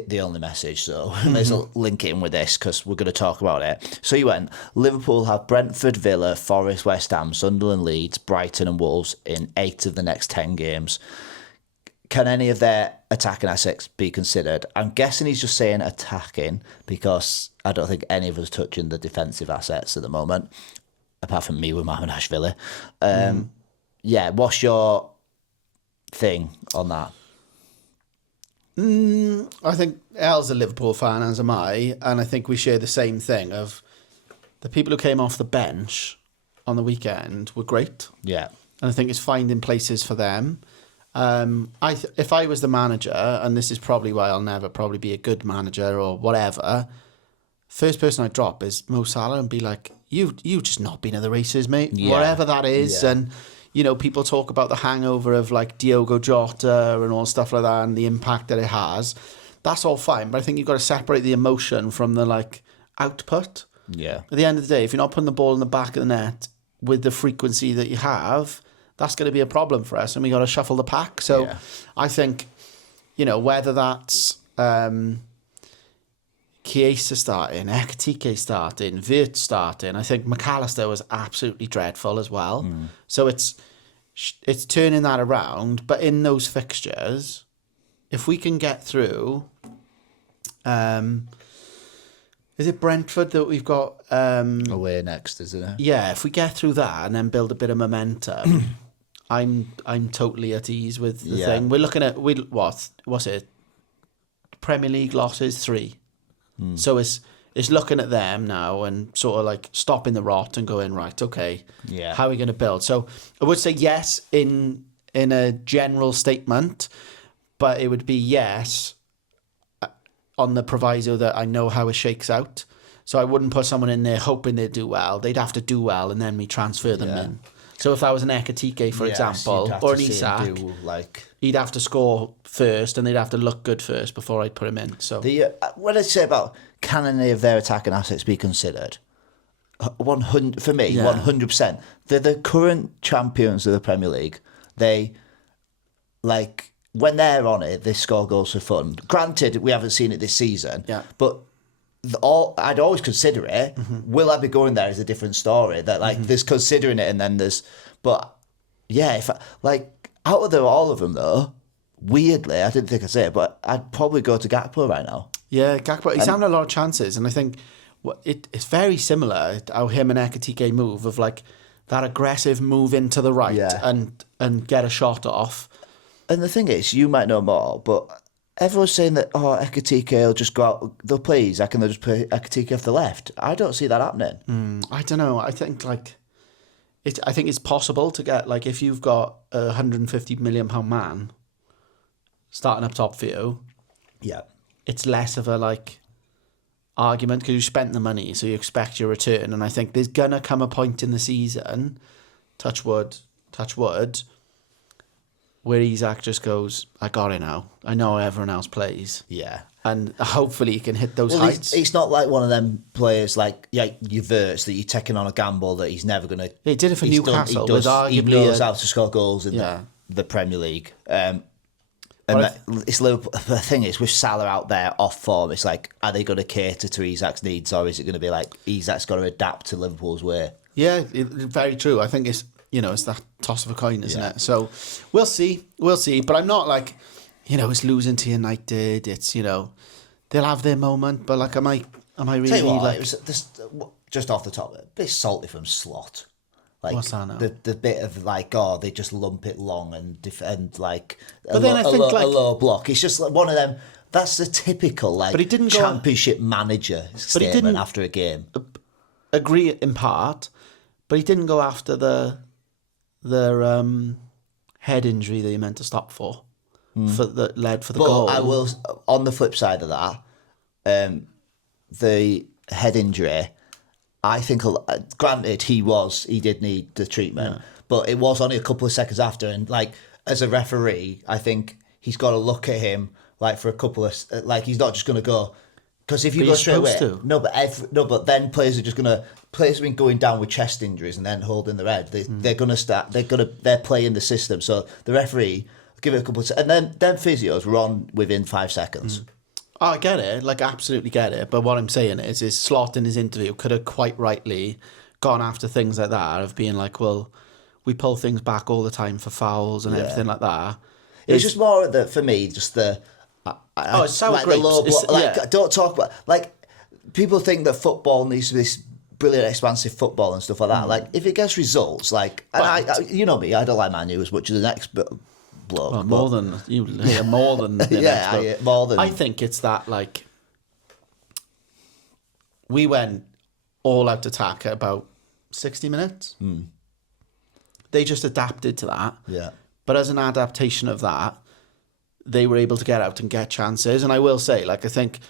the only message, so let's link it in with this because we're going to talk about it. So he went, Liverpool have Brentford, Villa, Forest, West Ham, Sunderland, Leeds, Brighton and Wolves in 8 of the next 10 games. Can any of their attacking assets be considered? I'm guessing he's just saying attacking because I don't think any of us touching the defensive assets at the moment, apart from me with Mamanashvili. Yeah, what's your thing on that? I think El's a Liverpool fan, as am I, and I think we share the same thing of the people who came off the bench on the weekend were great. Yeah. And I think it's finding places for them. If I was the manager, and this is probably why I'll never probably be a good manager or whatever, first person I'd drop is Mo Salah and be like, you just not been at the races, mate. Yeah. Whatever that is. Yeah. And you know, people talk about the hangover of like Diogo Jota and all stuff like that and the impact that it has. That's all fine, but I think you've got to separate the emotion from the like output. Yeah. At the end of the day, if you're not putting the ball in the back of the net with the frequency that you have, that's going to be a problem for us, and we got to shuffle the pack. So I think, you know, whether that's Chiesa starting, Ekitike starting, Wirtz starting. I think McAllister was absolutely dreadful as well. So it's turning that around. But in those fixtures, if we can get through, is it Brentford that we've got away next, isn't it? Yeah, if we get through that and then build a bit of momentum, I'm totally at ease with the thing. We're looking at what's it? Premier League losses 3. So it's looking at them now and sort of like stopping the rot and going, right, okay, how are we going to build? So I would say yes in a general statement, but it would be yes on the proviso that I know how it shakes out. So I wouldn't put someone in there hoping they'd do well. They'd have to do well and then we transfer them in. So if I was an Ekitike, for example, or an Isak, he'd have to score first and they'd have to look good first before I'd put him in. So what I say about can any of their attacking assets be considered? 100 for me, 100%. They're the current champions of the Premier League. They like when they're on it, they score goals for fun. Granted, we haven't seen it this season, but I'd always consider it. Will I be going there is a different story. That like there's considering it and then there's, but yeah, if out of all of them though, weirdly, I didn't think I'd say it, but I'd probably go to Gakpo right now. Yeah, Gakpo. He's having a lot of chances, and I think it's very similar how him and Ekitike move of like that aggressive move into the right and get a shot off. And the thing is, you might know more, but everyone's saying that, Ekatike will just go out, they'll play Isak and they'll just put Ekatike off the left. I don't see that happening. I don't know. I think I think it's possible to get if you've got a £150 million man starting up top for you. Yeah. It's less of a argument because you spent the money, so you expect your return. And I think there's gonna come a point in the season, touch wood, where Isak just goes, I got it now. I know everyone else plays. Yeah. And hopefully he can hit those heights. He's not like one of them players your Verts that you're taking on a gamble that he's never going to... He did it for Newcastle. He knows how to score goals in the Premier League. It's Liverpool. The thing is, with Salah out there off form, it's are they going to cater to Isak's needs, or is it going to be Isak's got to adapt to Liverpool's way? Yeah, very true. I think it's that toss of a coin, isn't it? So we'll see. But I'm not it's losing to United. It's they'll have their moment. But am I really Tell you what, it was just off the top, a bit salty from Slot. What's that now? The bit of they just lump it long and defend But then I think a low block. It's just one of them. That's the typical but he didn't championship manager statement after a game. Agree in part, but he didn't go after the head injury that he meant to stop for that led for the goal. I will, on the flip side of that, the head injury, I think, granted, he did need the treatment, but it was only a couple of seconds after. And as a referee, I think he's got to look at him for a couple of, he's not just going to go, because if you go straight away, but then players are just going to, players have been going down with chest injuries and then holding their head. They're going to start, they're playing the system. So the referee, give it a couple of, and then physios were on within 5 seconds. Oh, I get it, absolutely get it. But what I'm saying is Slot in his interview could have quite rightly gone after things like that of being well, we pull things back all the time for fouls and everything like that. It was just more for me, just the it's sour grapes. The low block. Don't talk about people think that football needs to be this brilliant, expansive football and stuff like that. If it gets results, you know me, I don't like Man U as much as the next bloke. Well, more than the next more than. I think it's that we went all out attack at about 60 minutes. They just adapted to that. Yeah. But as an adaptation of that, they were able to get out and get chances. And I will say, I think,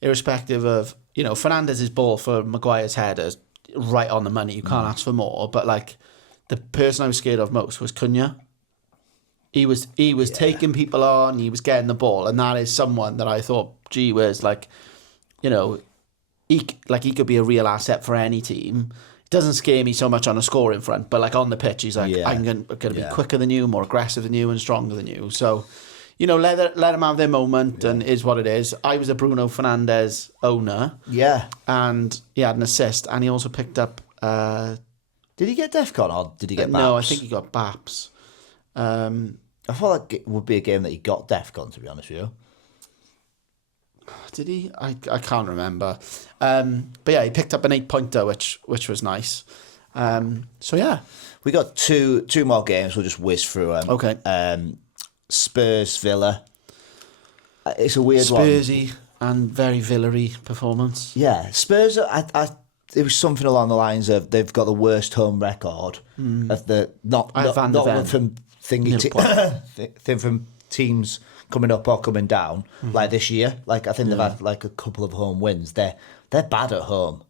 irrespective of, Fernandez's ball for Maguire's header is right on the money. You can't ask for more. But the person I was scared of most was Cunha. He was taking people on. He was getting the ball, and that is someone that I thought, gee whiz, he could be a real asset for any team. It doesn't scare me so much on a scoring front, but on the pitch, he's I'm going to be quicker than you, more aggressive than you, and stronger than you. So, let them have their moment, and is what it is. I was a Bruno Fernandes owner, and he had an assist, and he also picked up. Did he get DEFCON or did he get BAPS? No, I think he got BAPS. I thought it would be a game that he got DEFCON, to be honest with you. Did he? I can't remember. But yeah, he picked up an 8-pointer, which was nice. So yeah. We got two more games. We'll just whiz through them. Okay. Spurs, Villa. It's a weird Spursy and very Villa-y performance. Yeah. Spurs, it was something along the lines of they've got the worst home record of the not from thing from teams coming up or coming down this year. I think they've had a couple of home wins. They're bad at home.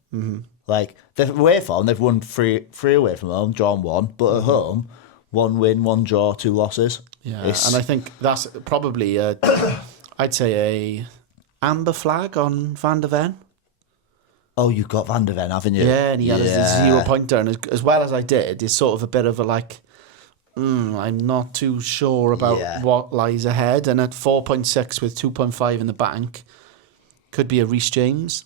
They're away from they've won three away from home, drawn one, but at home 1 win, 1 draw, 2 losses. Yeah, and I think that's probably I'd say a amber flag on Van der Ven. Oh, you've got Van der Ven, haven't you? Yeah, and he had a 0-pointer, and as well as I did, it's sort of a bit of a I'm not too sure about what lies ahead. And at 4.6 with 2.5 in the bank, could be a Reece James.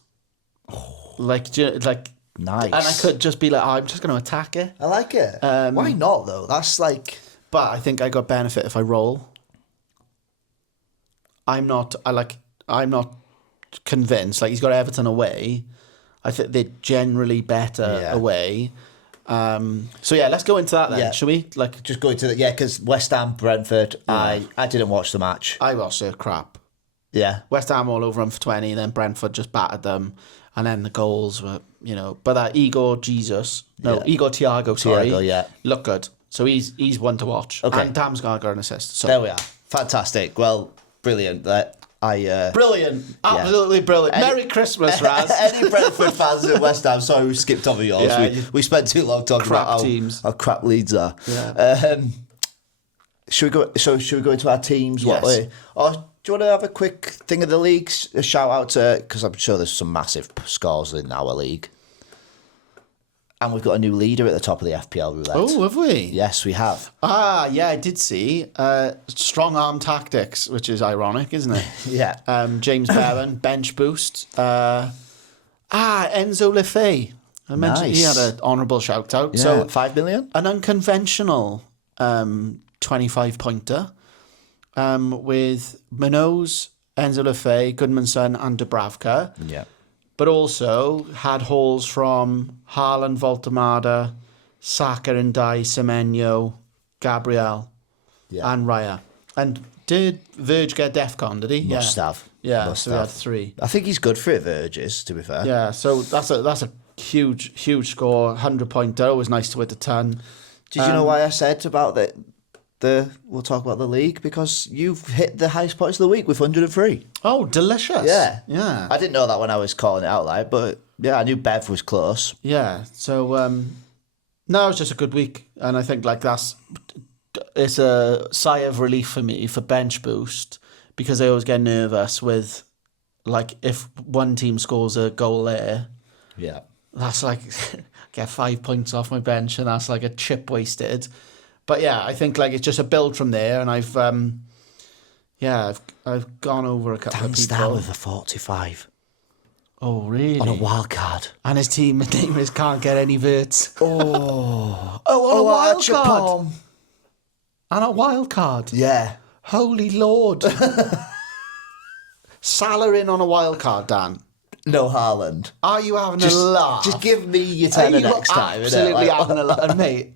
Nice. And I could just be I'm just going to attack it. I like it. Why not though? That's But I think I got benefit if I roll. I'm not convinced. He's got Everton away. I think they're generally better away. So yeah, let's go into that then, shall we? Just go into because West Ham, Brentford. I didn't watch the match. I watched it. Crap. Yeah. West Ham all over them for 20, and then Brentford just battered them. And then the goals were, but that Igor Thiago, sorry. Thiago, yeah. Looked good. So he's one to watch. Okay. And Tam's got an assist. So There we are. Fantastic. Well, brilliant. brilliant. Absolutely brilliant. Merry Christmas, Raz. Any Brentford fans at West Ham, sorry we skipped over yours. Yeah, we spent too long talking crap about teams. How crap Leeds are. Yeah. Should we go? So should we go into our teams? Yes. Or do you want to have a quick thing of the leagues? A shout out to, because I'm sure there's some massive scores in our league, and we've got a new leader at the top of the FPL roulette. Oh, have we? Yes, we have. Yeah, I did see. Strong arm tactics, which is ironic, isn't it? Yeah. James Barron, bench boost. Enzo Lefebvre. I mentioned he had an honourable shout out. Yeah, So 5 million. an unconventional 25-pointer with Minoz, Enzo Lefebvre, Goodmanson and Dubravka. Yeah. But also had hauls from Haaland, Voltemada, Saka and Dai, Semenyo, Gabriel and Raya. And did Verge get DEFCON, did he? Must have. Yeah, Must so we have. had 3. I think he's good for it, Verges, to be fair. Yeah, so that's a huge score, 100-pointer. Always nice to hit a ton. Did you know why I said about we'll talk about the league? Because you've hit the highest points of the week with 103. Oh, delicious. Yeah. Yeah. I didn't know that when I was calling it out loud, but yeah, I knew Bev was close. Yeah, so no, it was just a good week. And I think it's a sigh of relief for me for bench boost, because I always get nervous with, if one team scores a goal there, Yeah. that's get 5 points off my bench, and that's a chip wasted. But yeah, I think it's just a build from there, and I've gone over a couple Dan's of people. down with a 45 Oh really? on a wild card. And his team name is can't get any verts. Oh, on a wild Archer card. Palm. And a wild card. Yeah. Holy Lord. Salah in on a wild card, Dan. No Haaland. Are you having a laugh? Just give me your tenner next time. innit? Absolutely having a laugh, mate.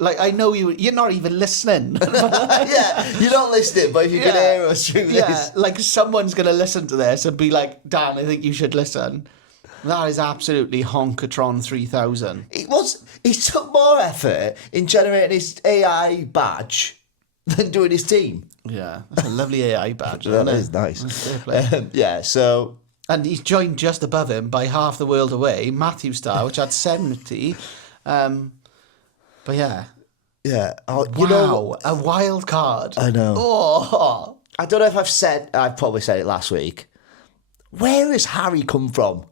I know you're not even listening. Yeah, you're not listening, but if you can hear us through this. Someone's going to listen to this and be like, Dan, I think you should listen. That is absolutely Honkatron 3000. He took more effort in generating his AI badge than doing his team. Yeah, that's a lovely AI badge. That isn't it? is nice. That's fair play. Yeah, so... And he's joined just above him by half the world away, Matthew Starr, which had 70. But yeah. Yeah. Oh, Wow, a wild card. I know. Oh. I don't know if I've probably said it last week. Where has Harry come from?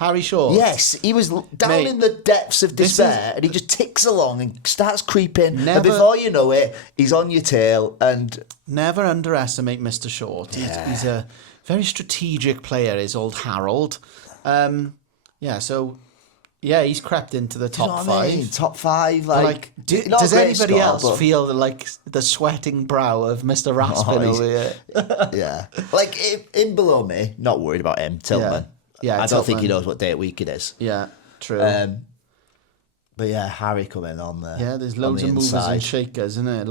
Harry Shaw. Yes, he was down Mate, in the depths of despair, and he just ticks along and starts creeping. And before you know it, he's on your tail. And never underestimate Mr. Short. Yeah. He's a very strategic player, is old Harold. He's crept into the top you know what 5. I mean? Top 5, not does a great anybody score, else but- feel the sweating brow of Mr. Raspin over here? Yeah, in below me, not worried about him. Tillman. Yeah, I don't think he Tillman. knows what day of week it is. Yeah, true. But yeah, Harry coming on there. Yeah, there's loads on of the movers inside. and shakers, isn't it?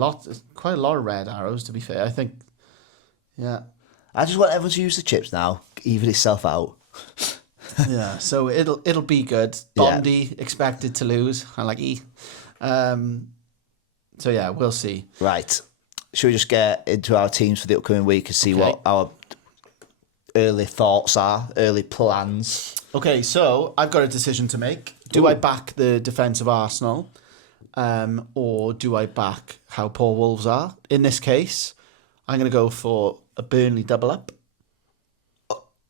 Quite a lot of red arrows, to be fair. I think, yeah. I just want everyone to use the chips now, even itself out. Yeah, so it'll be good. Bondi expected to lose. I like E. So yeah, we'll see. Right. Should we just get into our teams for the upcoming week and see what our early thoughts are, early plans? Okay, so I've got a decision to make. Do I back the defence of Arsenal, or do I back how poor Wolves are? In this case, I'm going to go for a Burnley double up.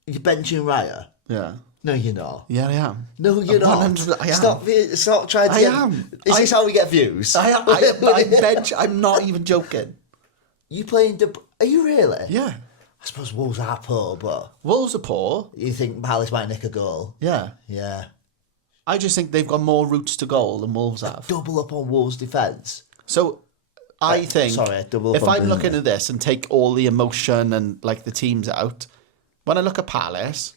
You're benching Raya? Yeah. No, you're not. Yeah, I am. No, you're not. 100 I am. Stop trying to I get... am. Is this how we get views? I'm not even joking. You playing... Are you really? Yeah. I suppose Wolves are poor, but... Wolves are poor. You think Palace might nick a goal? Yeah. Yeah. I just think they've got more routes to goal than Wolves have. Double up on Wolves' defence. So I think double up if on I'm Burnley. looking at this and take all the emotion and the teams out, when I look at Palace,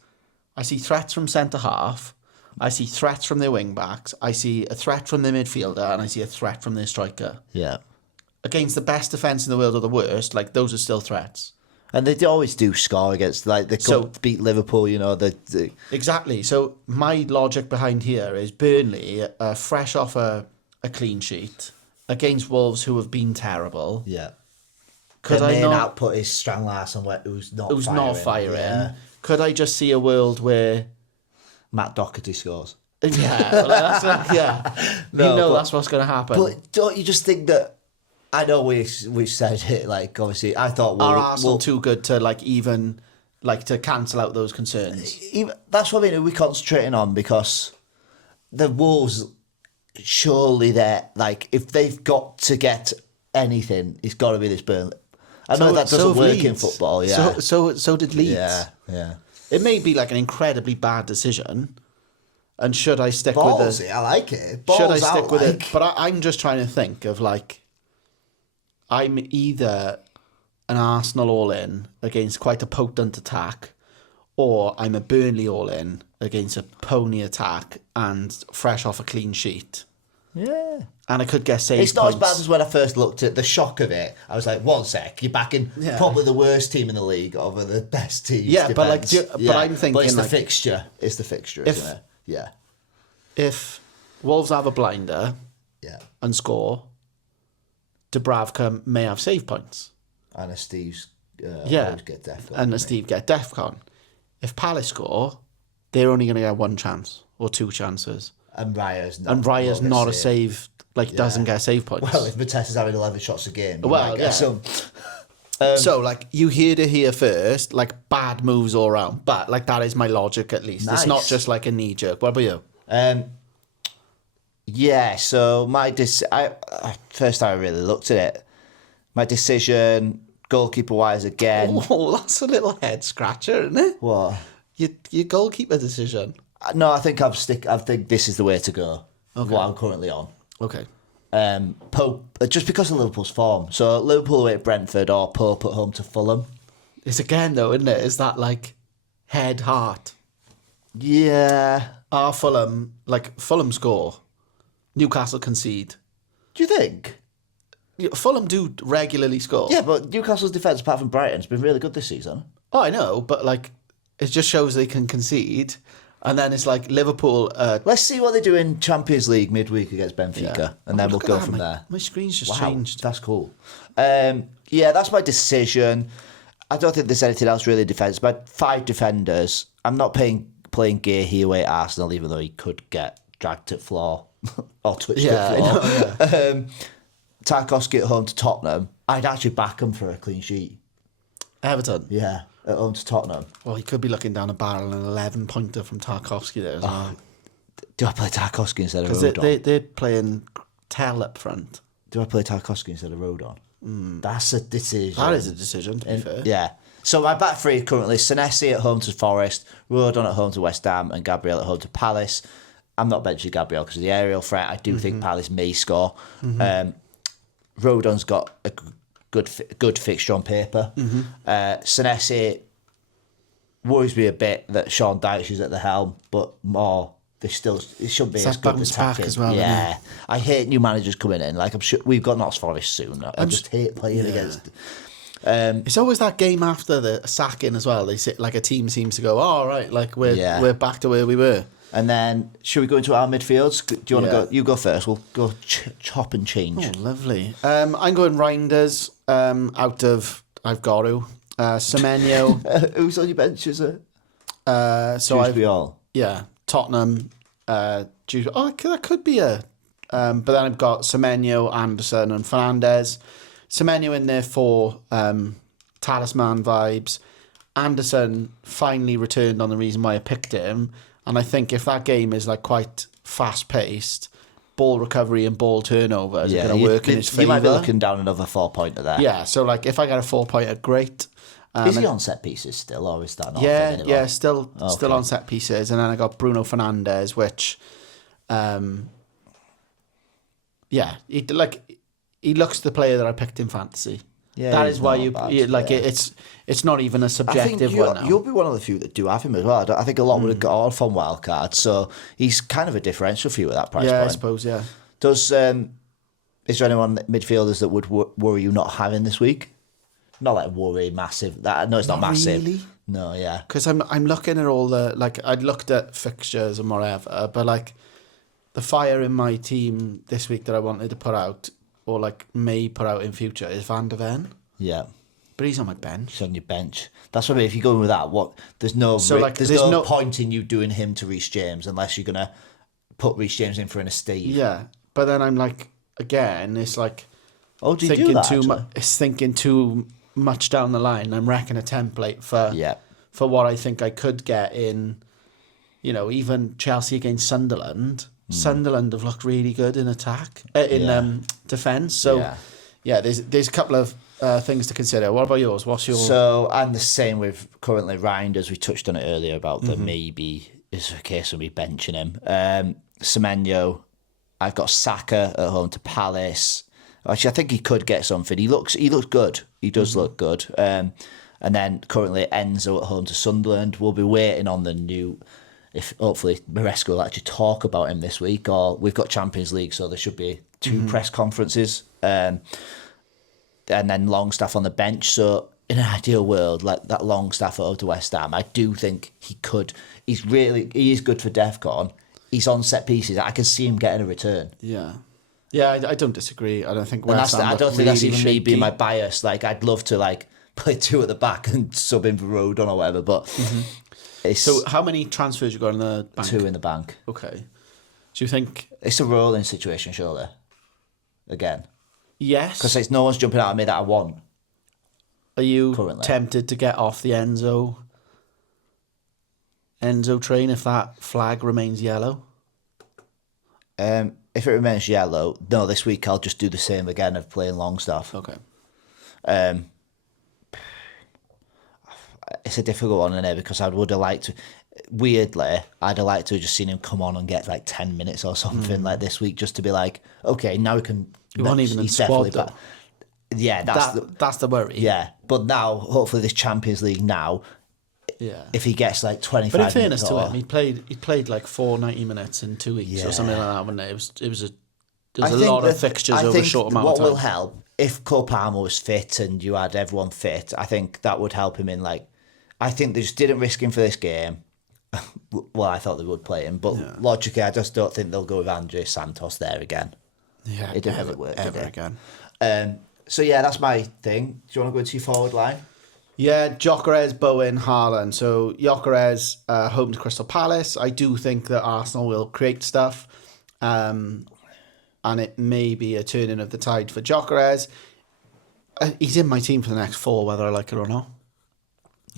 I see threats from centre half, I see threats from their wing backs, I see a threat from their midfielder, and I see a threat from their striker. Yeah. Against the best defence in the world or the worst, those are still threats. And they always do score against, like, they could beat Liverpool, you know. Exactly. So my logic behind here is Burnley, fresh off a clean sheet against Wolves, who have been terrible. Yeah. Could Their I main not? output is Stranglass, who's not Firing. Yeah. Could I just see a world where Matt Doherty scores? Yeah, well, that's what's going to happen. But don't you just think that? I know we've said it, like, obviously I thought are Arsenal too good to to cancel out those concerns? That's what I mean. Are we concentrating on, because the Wolves, surely they're like, if they've got to get anything, it's got to be this Burnley. I know that doesn't work in football. Yeah. So did Leeds. Yeah. It may be like an incredibly bad decision. And should I stick with it? I like it. Should I stick with it? But I'm just trying to think of, like, I'm either an Arsenal all-in against quite a potent attack, or I'm a Burnley all-in against a pony attack and fresh off a clean sheet. Yeah. And I could get saved It's not points. as bad as when I first looked at the shock of it. I was like, 1 sec, you're backing probably the worst team in the league over the best team. Yeah, but I'm thinking, but it's the like, fixture. It's the fixture, isn't it? Yeah. If Wolves have a blinder and score, Dubravka may have save points. And a Steve's get DEFCON. And a Steve get DEFCON. If Palace score, they're only going to get 1 chance or 2 chances. And Raya's not a save, doesn't get save points. Well, if Matessa's having 11 shots a game, So, like, you heard it here first, like, bad moves all around. But, like, that is my logic, at least. Nice. It's not just, like, a knee-jerk. What about you? So my first time I really looked at it, my decision, goalkeeper-wise again. Oh, that's a little head-scratcher, isn't it? What? Your goalkeeper decision. No, I think I think this is the way to go. Okay. What I'm currently on. Okay. Pope, just because of Liverpool's form. So Liverpool away at Brentford, or Pope at home to Fulham. It's again, though, isn't it? Is that, like, head, heart? Yeah. Are Fulham score, Newcastle concede? Do you think? Fulham do regularly score. Yeah, but Newcastle's defence, apart from Brighton, has been really good this season. Oh, I know, but, like, it just shows they can concede. And then it's like Liverpool... Let's see what they do in Champions League midweek against Benfica, and then we'll go from there. My screen's just changed. That's cool. That's my decision. I don't think there's anything else really defence. But 5 defenders. I'm not playing Gear here away at Arsenal, even though he could get dragged to the floor or twitched to the floor. Tarkowski at home to Tottenham. I'd actually back him for a clean sheet. Everton? Yeah, at home to Tottenham. Well, he could be looking down a barrel, an 11-pointer from Tarkowski there as well. Do I play Tarkowski instead of Rodon? They're playing Tell up front. Do I play Tarkowski instead of Rodon? That's a decision. That is a decision, to be fair. Yeah. So my back three currently, Senesi at home to Forest, Rodon at home to West Ham, and Gabriel at home to Palace. I'm not benching Gabriel because of the aerial threat. I do think Palace may score. Rodon's got a good fixture on paper. Senesi worries me a bit that Sean Dyche is at the helm, but more... It should be as good as back as well. Yeah, I hate new managers coming in. Like, I'm sure we've got Notts Forest soon. I just hate playing against. It's always that game after the sacking as well. They sit like a team seems to go, all right, like we're back to where we were. And then, should we go into our midfields? Do you want to go? You go first. We'll go chop and change. Oh, lovely. I'm going Reinders. Out of I've got to Semenyo. Who's on your bench? Is it? So I've all. Yeah. Tottenham, that could be a... but then I've got Semenyo, Anderson and Fernandes. Semenyo in there for talisman vibes. Anderson finally returned on the reason why I picked him. And I think if that game is like quite fast-paced, ball recovery and ball turnovers are going to work in his favour. You might be looking down another 4-pointer there. Yeah, so like if I get a 4-pointer, great. Is he on set pieces still, or is that not? Yeah, still on set pieces, and then I got Bruno Fernandes, which, he looks the player that I picked in fantasy. Yeah, that is why it's not even a subjective one now. You'll be one of the few that do have him as well. I think a lot would have got off on wildcard, so he's kind of a differential for you at that price point. Yeah, I suppose. Yeah. Is there anyone midfielders that would worry you not having this week? not like worry massive. That no, it's not massive. Really? No, yeah. Because I'm looking at all the, like, I'd looked at fixtures and whatever, but like the fire in my team this week that I wanted to put out, or like may put out in future, is Van der Ven. Yeah. But he's on my bench. He's on your bench. That's what I mean. If you're going with that, there's no there's no point in you doing him to Reece James unless you're gonna put Reece James in for an Steve. Yeah, but then I'm like, again, it's like, do you do that? It's thinking too much down the line. I'm wrecking a template for what I think I could get in, even Chelsea against Sunderland. Sunderland have looked really good in attack, defence. So there's a couple of things to consider. What about yours? What's your? So I'm the same with currently Reinders. We touched on it earlier about the maybe is a case of me benching him. Semenyo, I've got Saka at home to Palace. Actually, I think he could get something. He looks good. He does look good. And then currently Enzo at home to Sunderland. We'll be waiting on the new. If hopefully Maresca will actually talk about him this week, or we've got Champions League, so there should be 2 press conferences. And then Longstaff on the bench. So in an ideal world, like that Longstaff over to West Ham, I do think he could. He is good for DEFCON. He's on set pieces. I can see him getting a return. Yeah, I don't disagree. I don't think West Ham. I don't think that's even me being my bias. Like I'd love to play 2 at the back and sub in for Rodon or whatever. But so how many transfers you got in the bank? 2 in the bank. Okay. Do you think it's a rolling situation? Surely. Again. Yes. Because no one's jumping out at me that I want. Are you tempted to get off the Enzo train if that flag remains yellow? If it remains yellow, no, this week I'll just do the same again of playing Longstaff. Okay. It's a difficult one in there because I would have liked to. Weirdly, I'd have liked to have just seen him come on and get like 10 minutes or something like this week, just to be like, okay, now we can. You weren't even in squad though. Yeah, that's the worry. Yeah, but now hopefully this Champions League now. Yeah. If he gets like 25 but in fairness minutes to him, he played like 90 minutes in 2 weeks or something like that, wasn't it? It was a lot of fixtures over a short amount of time. What will help if Cole Palmer was fit and you had everyone fit, I think that would help him in I think they just didn't risk him for this game. Well, I thought they would play him, but logically, I just don't think they'll go with Andre Santos there again. Yeah, it didn't really work ever again. So yeah, that's my thing. Do you want to go into your forward line? Yeah, Gyökeres, Bowen, Haaland. So Gyökeres, home to Crystal Palace. I do think that Arsenal will create stuff, and it may be a turning of the tide for Gyökeres. He's in my team for the next 4, whether I like it or not.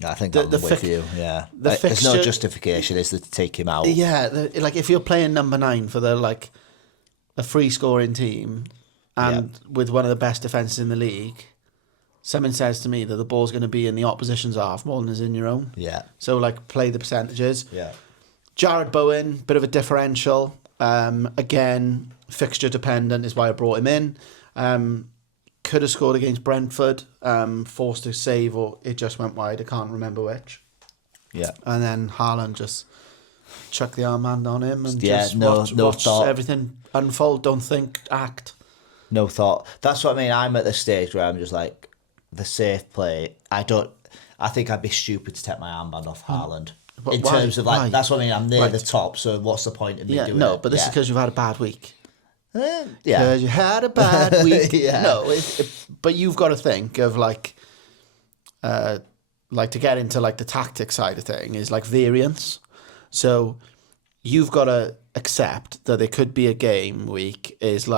I think I'm with you. Yeah, there's no justification, is there, to take him out? Yeah, if you're playing number 9 for a free scoring team, and with one of the best defences in the league, something says to me that the ball's going to be in the opposition's half more than is in your own. Yeah. So play the percentages. Yeah. Jared Bowen, bit of a differential. Again, fixture dependent is why I brought him in. Could have scored against Brentford, forced to save, or it just went wide. I can't remember which. Yeah. And then Haaland just chuck the armband on him and watch everything unfold. Don't think, act. No thought. That's what I mean. I'm at the stage where I'm just like, the safe play. I think I'd be stupid to take my armband off Haaland. But in terms of that's what I mean. I'm near the top, so what's the point of me doing it? No, but this is because you've had a bad week. Yeah. Because you had a bad week. No, but you've got to think of to get into the tactic side of thing is variance. So you've got to accept that there could be a game week is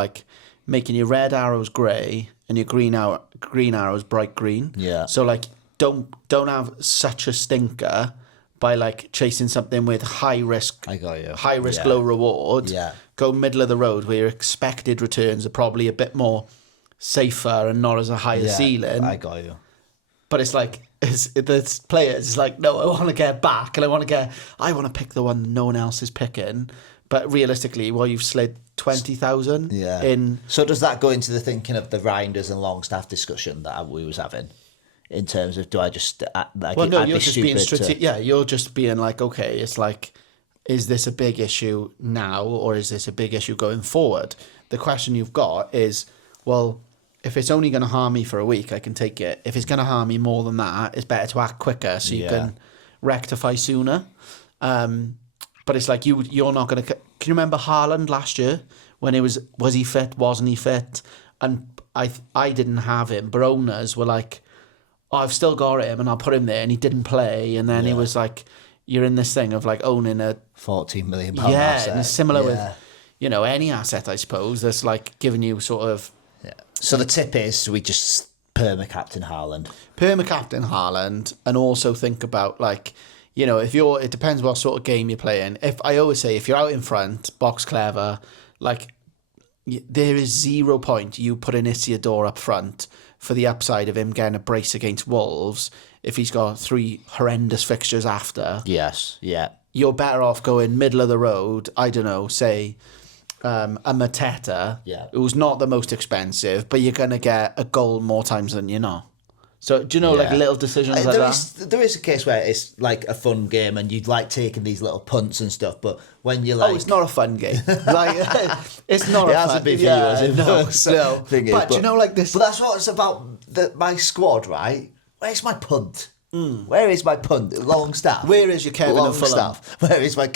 making your red arrows grey and your green arrows bright green. Yeah. So don't have such a stinker by chasing something with high risk. I got you. High risk, low reward. Yeah. Go middle of the road where your expected returns are probably a bit more safer and not as a higher ceiling. I got you. But it's the players. It's no, I want to get back and I want to pick the one no one else is picking. But realistically, you've slid 20,000 in. So does that go into the thinking of the Reinders and Longstaff discussion that we was having? In terms of, do I just you're just being strategic. Yeah, you're just being okay, it's is this a big issue now or is this a big issue going forward? The question you've got is, well, if it's only going to harm me for a week, I can take it. If it's going to harm me more than that, it's better to act quicker so you can rectify sooner. But it's like you're not going to... Can you remember Haaland last year when it was he fit, wasn't he fit? And I didn't have him, but owners were like, oh, I've still got him and I'll put him there, and he didn't play, and then it was like, you're in this thing of like owning a £14 million asset. And it's similar with, any asset, I suppose, that's like giving you sort of... Yeah. So the tip is we just perma-captain Haaland. Perma-captain Haaland, and also think about like, it depends what sort of game you're playing. I always say, if you're out in front, box clever, like there is 0 point you putting Isidore up front for the upside of him getting a brace against Wolves if he's got 3 horrendous fixtures after. Yes, yeah. You're better off going middle of the road, I don't know, say a Mateta, who's not the most expensive, but you're going to get a goal more times than you know. So, do you know, like little decisions like that? There is a case where it's like a fun game and you'd like taking these little punts and stuff, but when you're like... Oh, it's not a fun game. Like, it's not it a fun... hasn't been for you, has it? No. But you know, like this... But that's what it's about, my squad, right? Where's my punt? Where is my punt? Longstaff. Where is your Kevin of Fulham? Longstaff. Where is my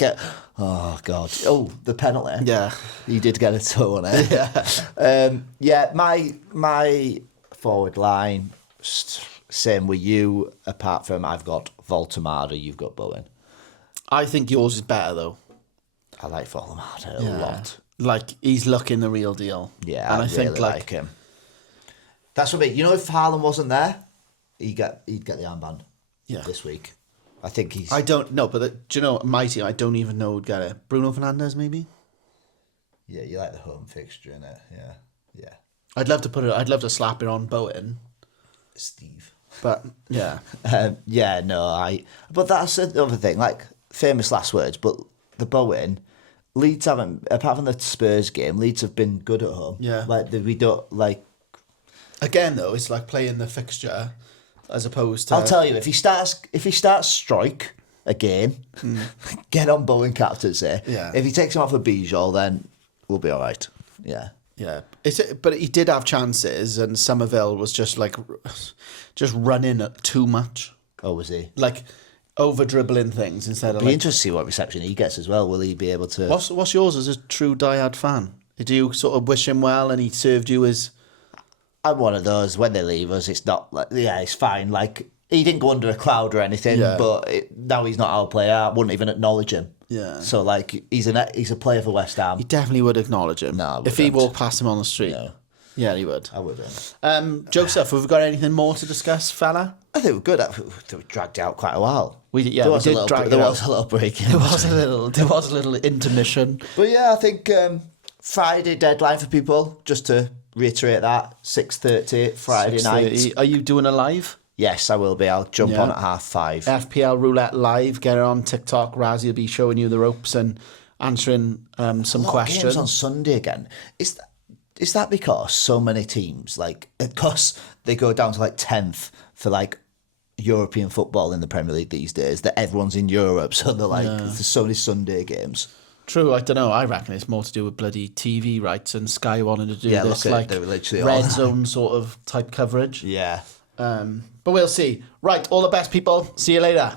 Oh, God. Oh, the penalty. Yeah. He did get a toe on it. Yeah. My forward line... Same with you, apart from I've got Voltemada, you've got Bowen. I think yours is better, though. I like Voltemada a lot. Like, he's looking the real deal. Yeah, and I really think like him. That's what I mean. If Haaland wasn't there, he'd get the armband this week. I think he's... I don't know, but do you know, my team, I don't even know who'd get it. Bruno Fernandes, maybe? Yeah, you like the home fixture, innit? Yeah. I'd love to slap it on Bowen. Steve. But, yeah. But that's another thing, like, famous last words, but the Bowen, Leeds haven't, apart from the Spurs game, Leeds have been good at home. Yeah. Like, we don't, like... Again, though, it's like playing the fixture as opposed to... I'll tell you, if he starts strike again, get on Bowen captaincy. Yeah. If he takes him off a Bijol, then we'll be all right. Yeah. Yeah, but he did have chances, and Somerville was just running too much. Oh, was he? Like over dribbling things instead of. Be interested to see what reception he gets as well. Will he be able to? What's yours as a true diehard fan? Do you sort of wish him well, and he served you as? I'm one of those. When they leave us, it's not like it's fine. Like he didn't go under a cloud or anything, but now he's not our player. I wouldn't even acknowledge him. Yeah. So like he's a player for West Ham. He definitely would acknowledge him. No, if he walked past him on the street. No. Yeah, he would. I wouldn't. Joseph, have we got anything more to discuss, fella? I think we're good. We dragged out quite a while. There was a little break. There was a little intermission. But yeah, I think Friday deadline for people. Just to reiterate that 6:30 Friday night. Are you doing a live? Yes, I will be. I'll jump on at 5:30. FPL Roulette Live. Get it on TikTok. Razzie will be showing you the ropes and answering some questions. Games on Sunday again. Is that because so many teams, like, because they go down to like 10th for like European football in the Premier League these days, that everyone's in Europe, so they're like, there's so many Sunday games. True, I don't know. I reckon it's more to do with bloody TV rights and Sky wanting to do this like red zone sort of type coverage. Yeah. But we'll see. Right, all the best, people. See you later.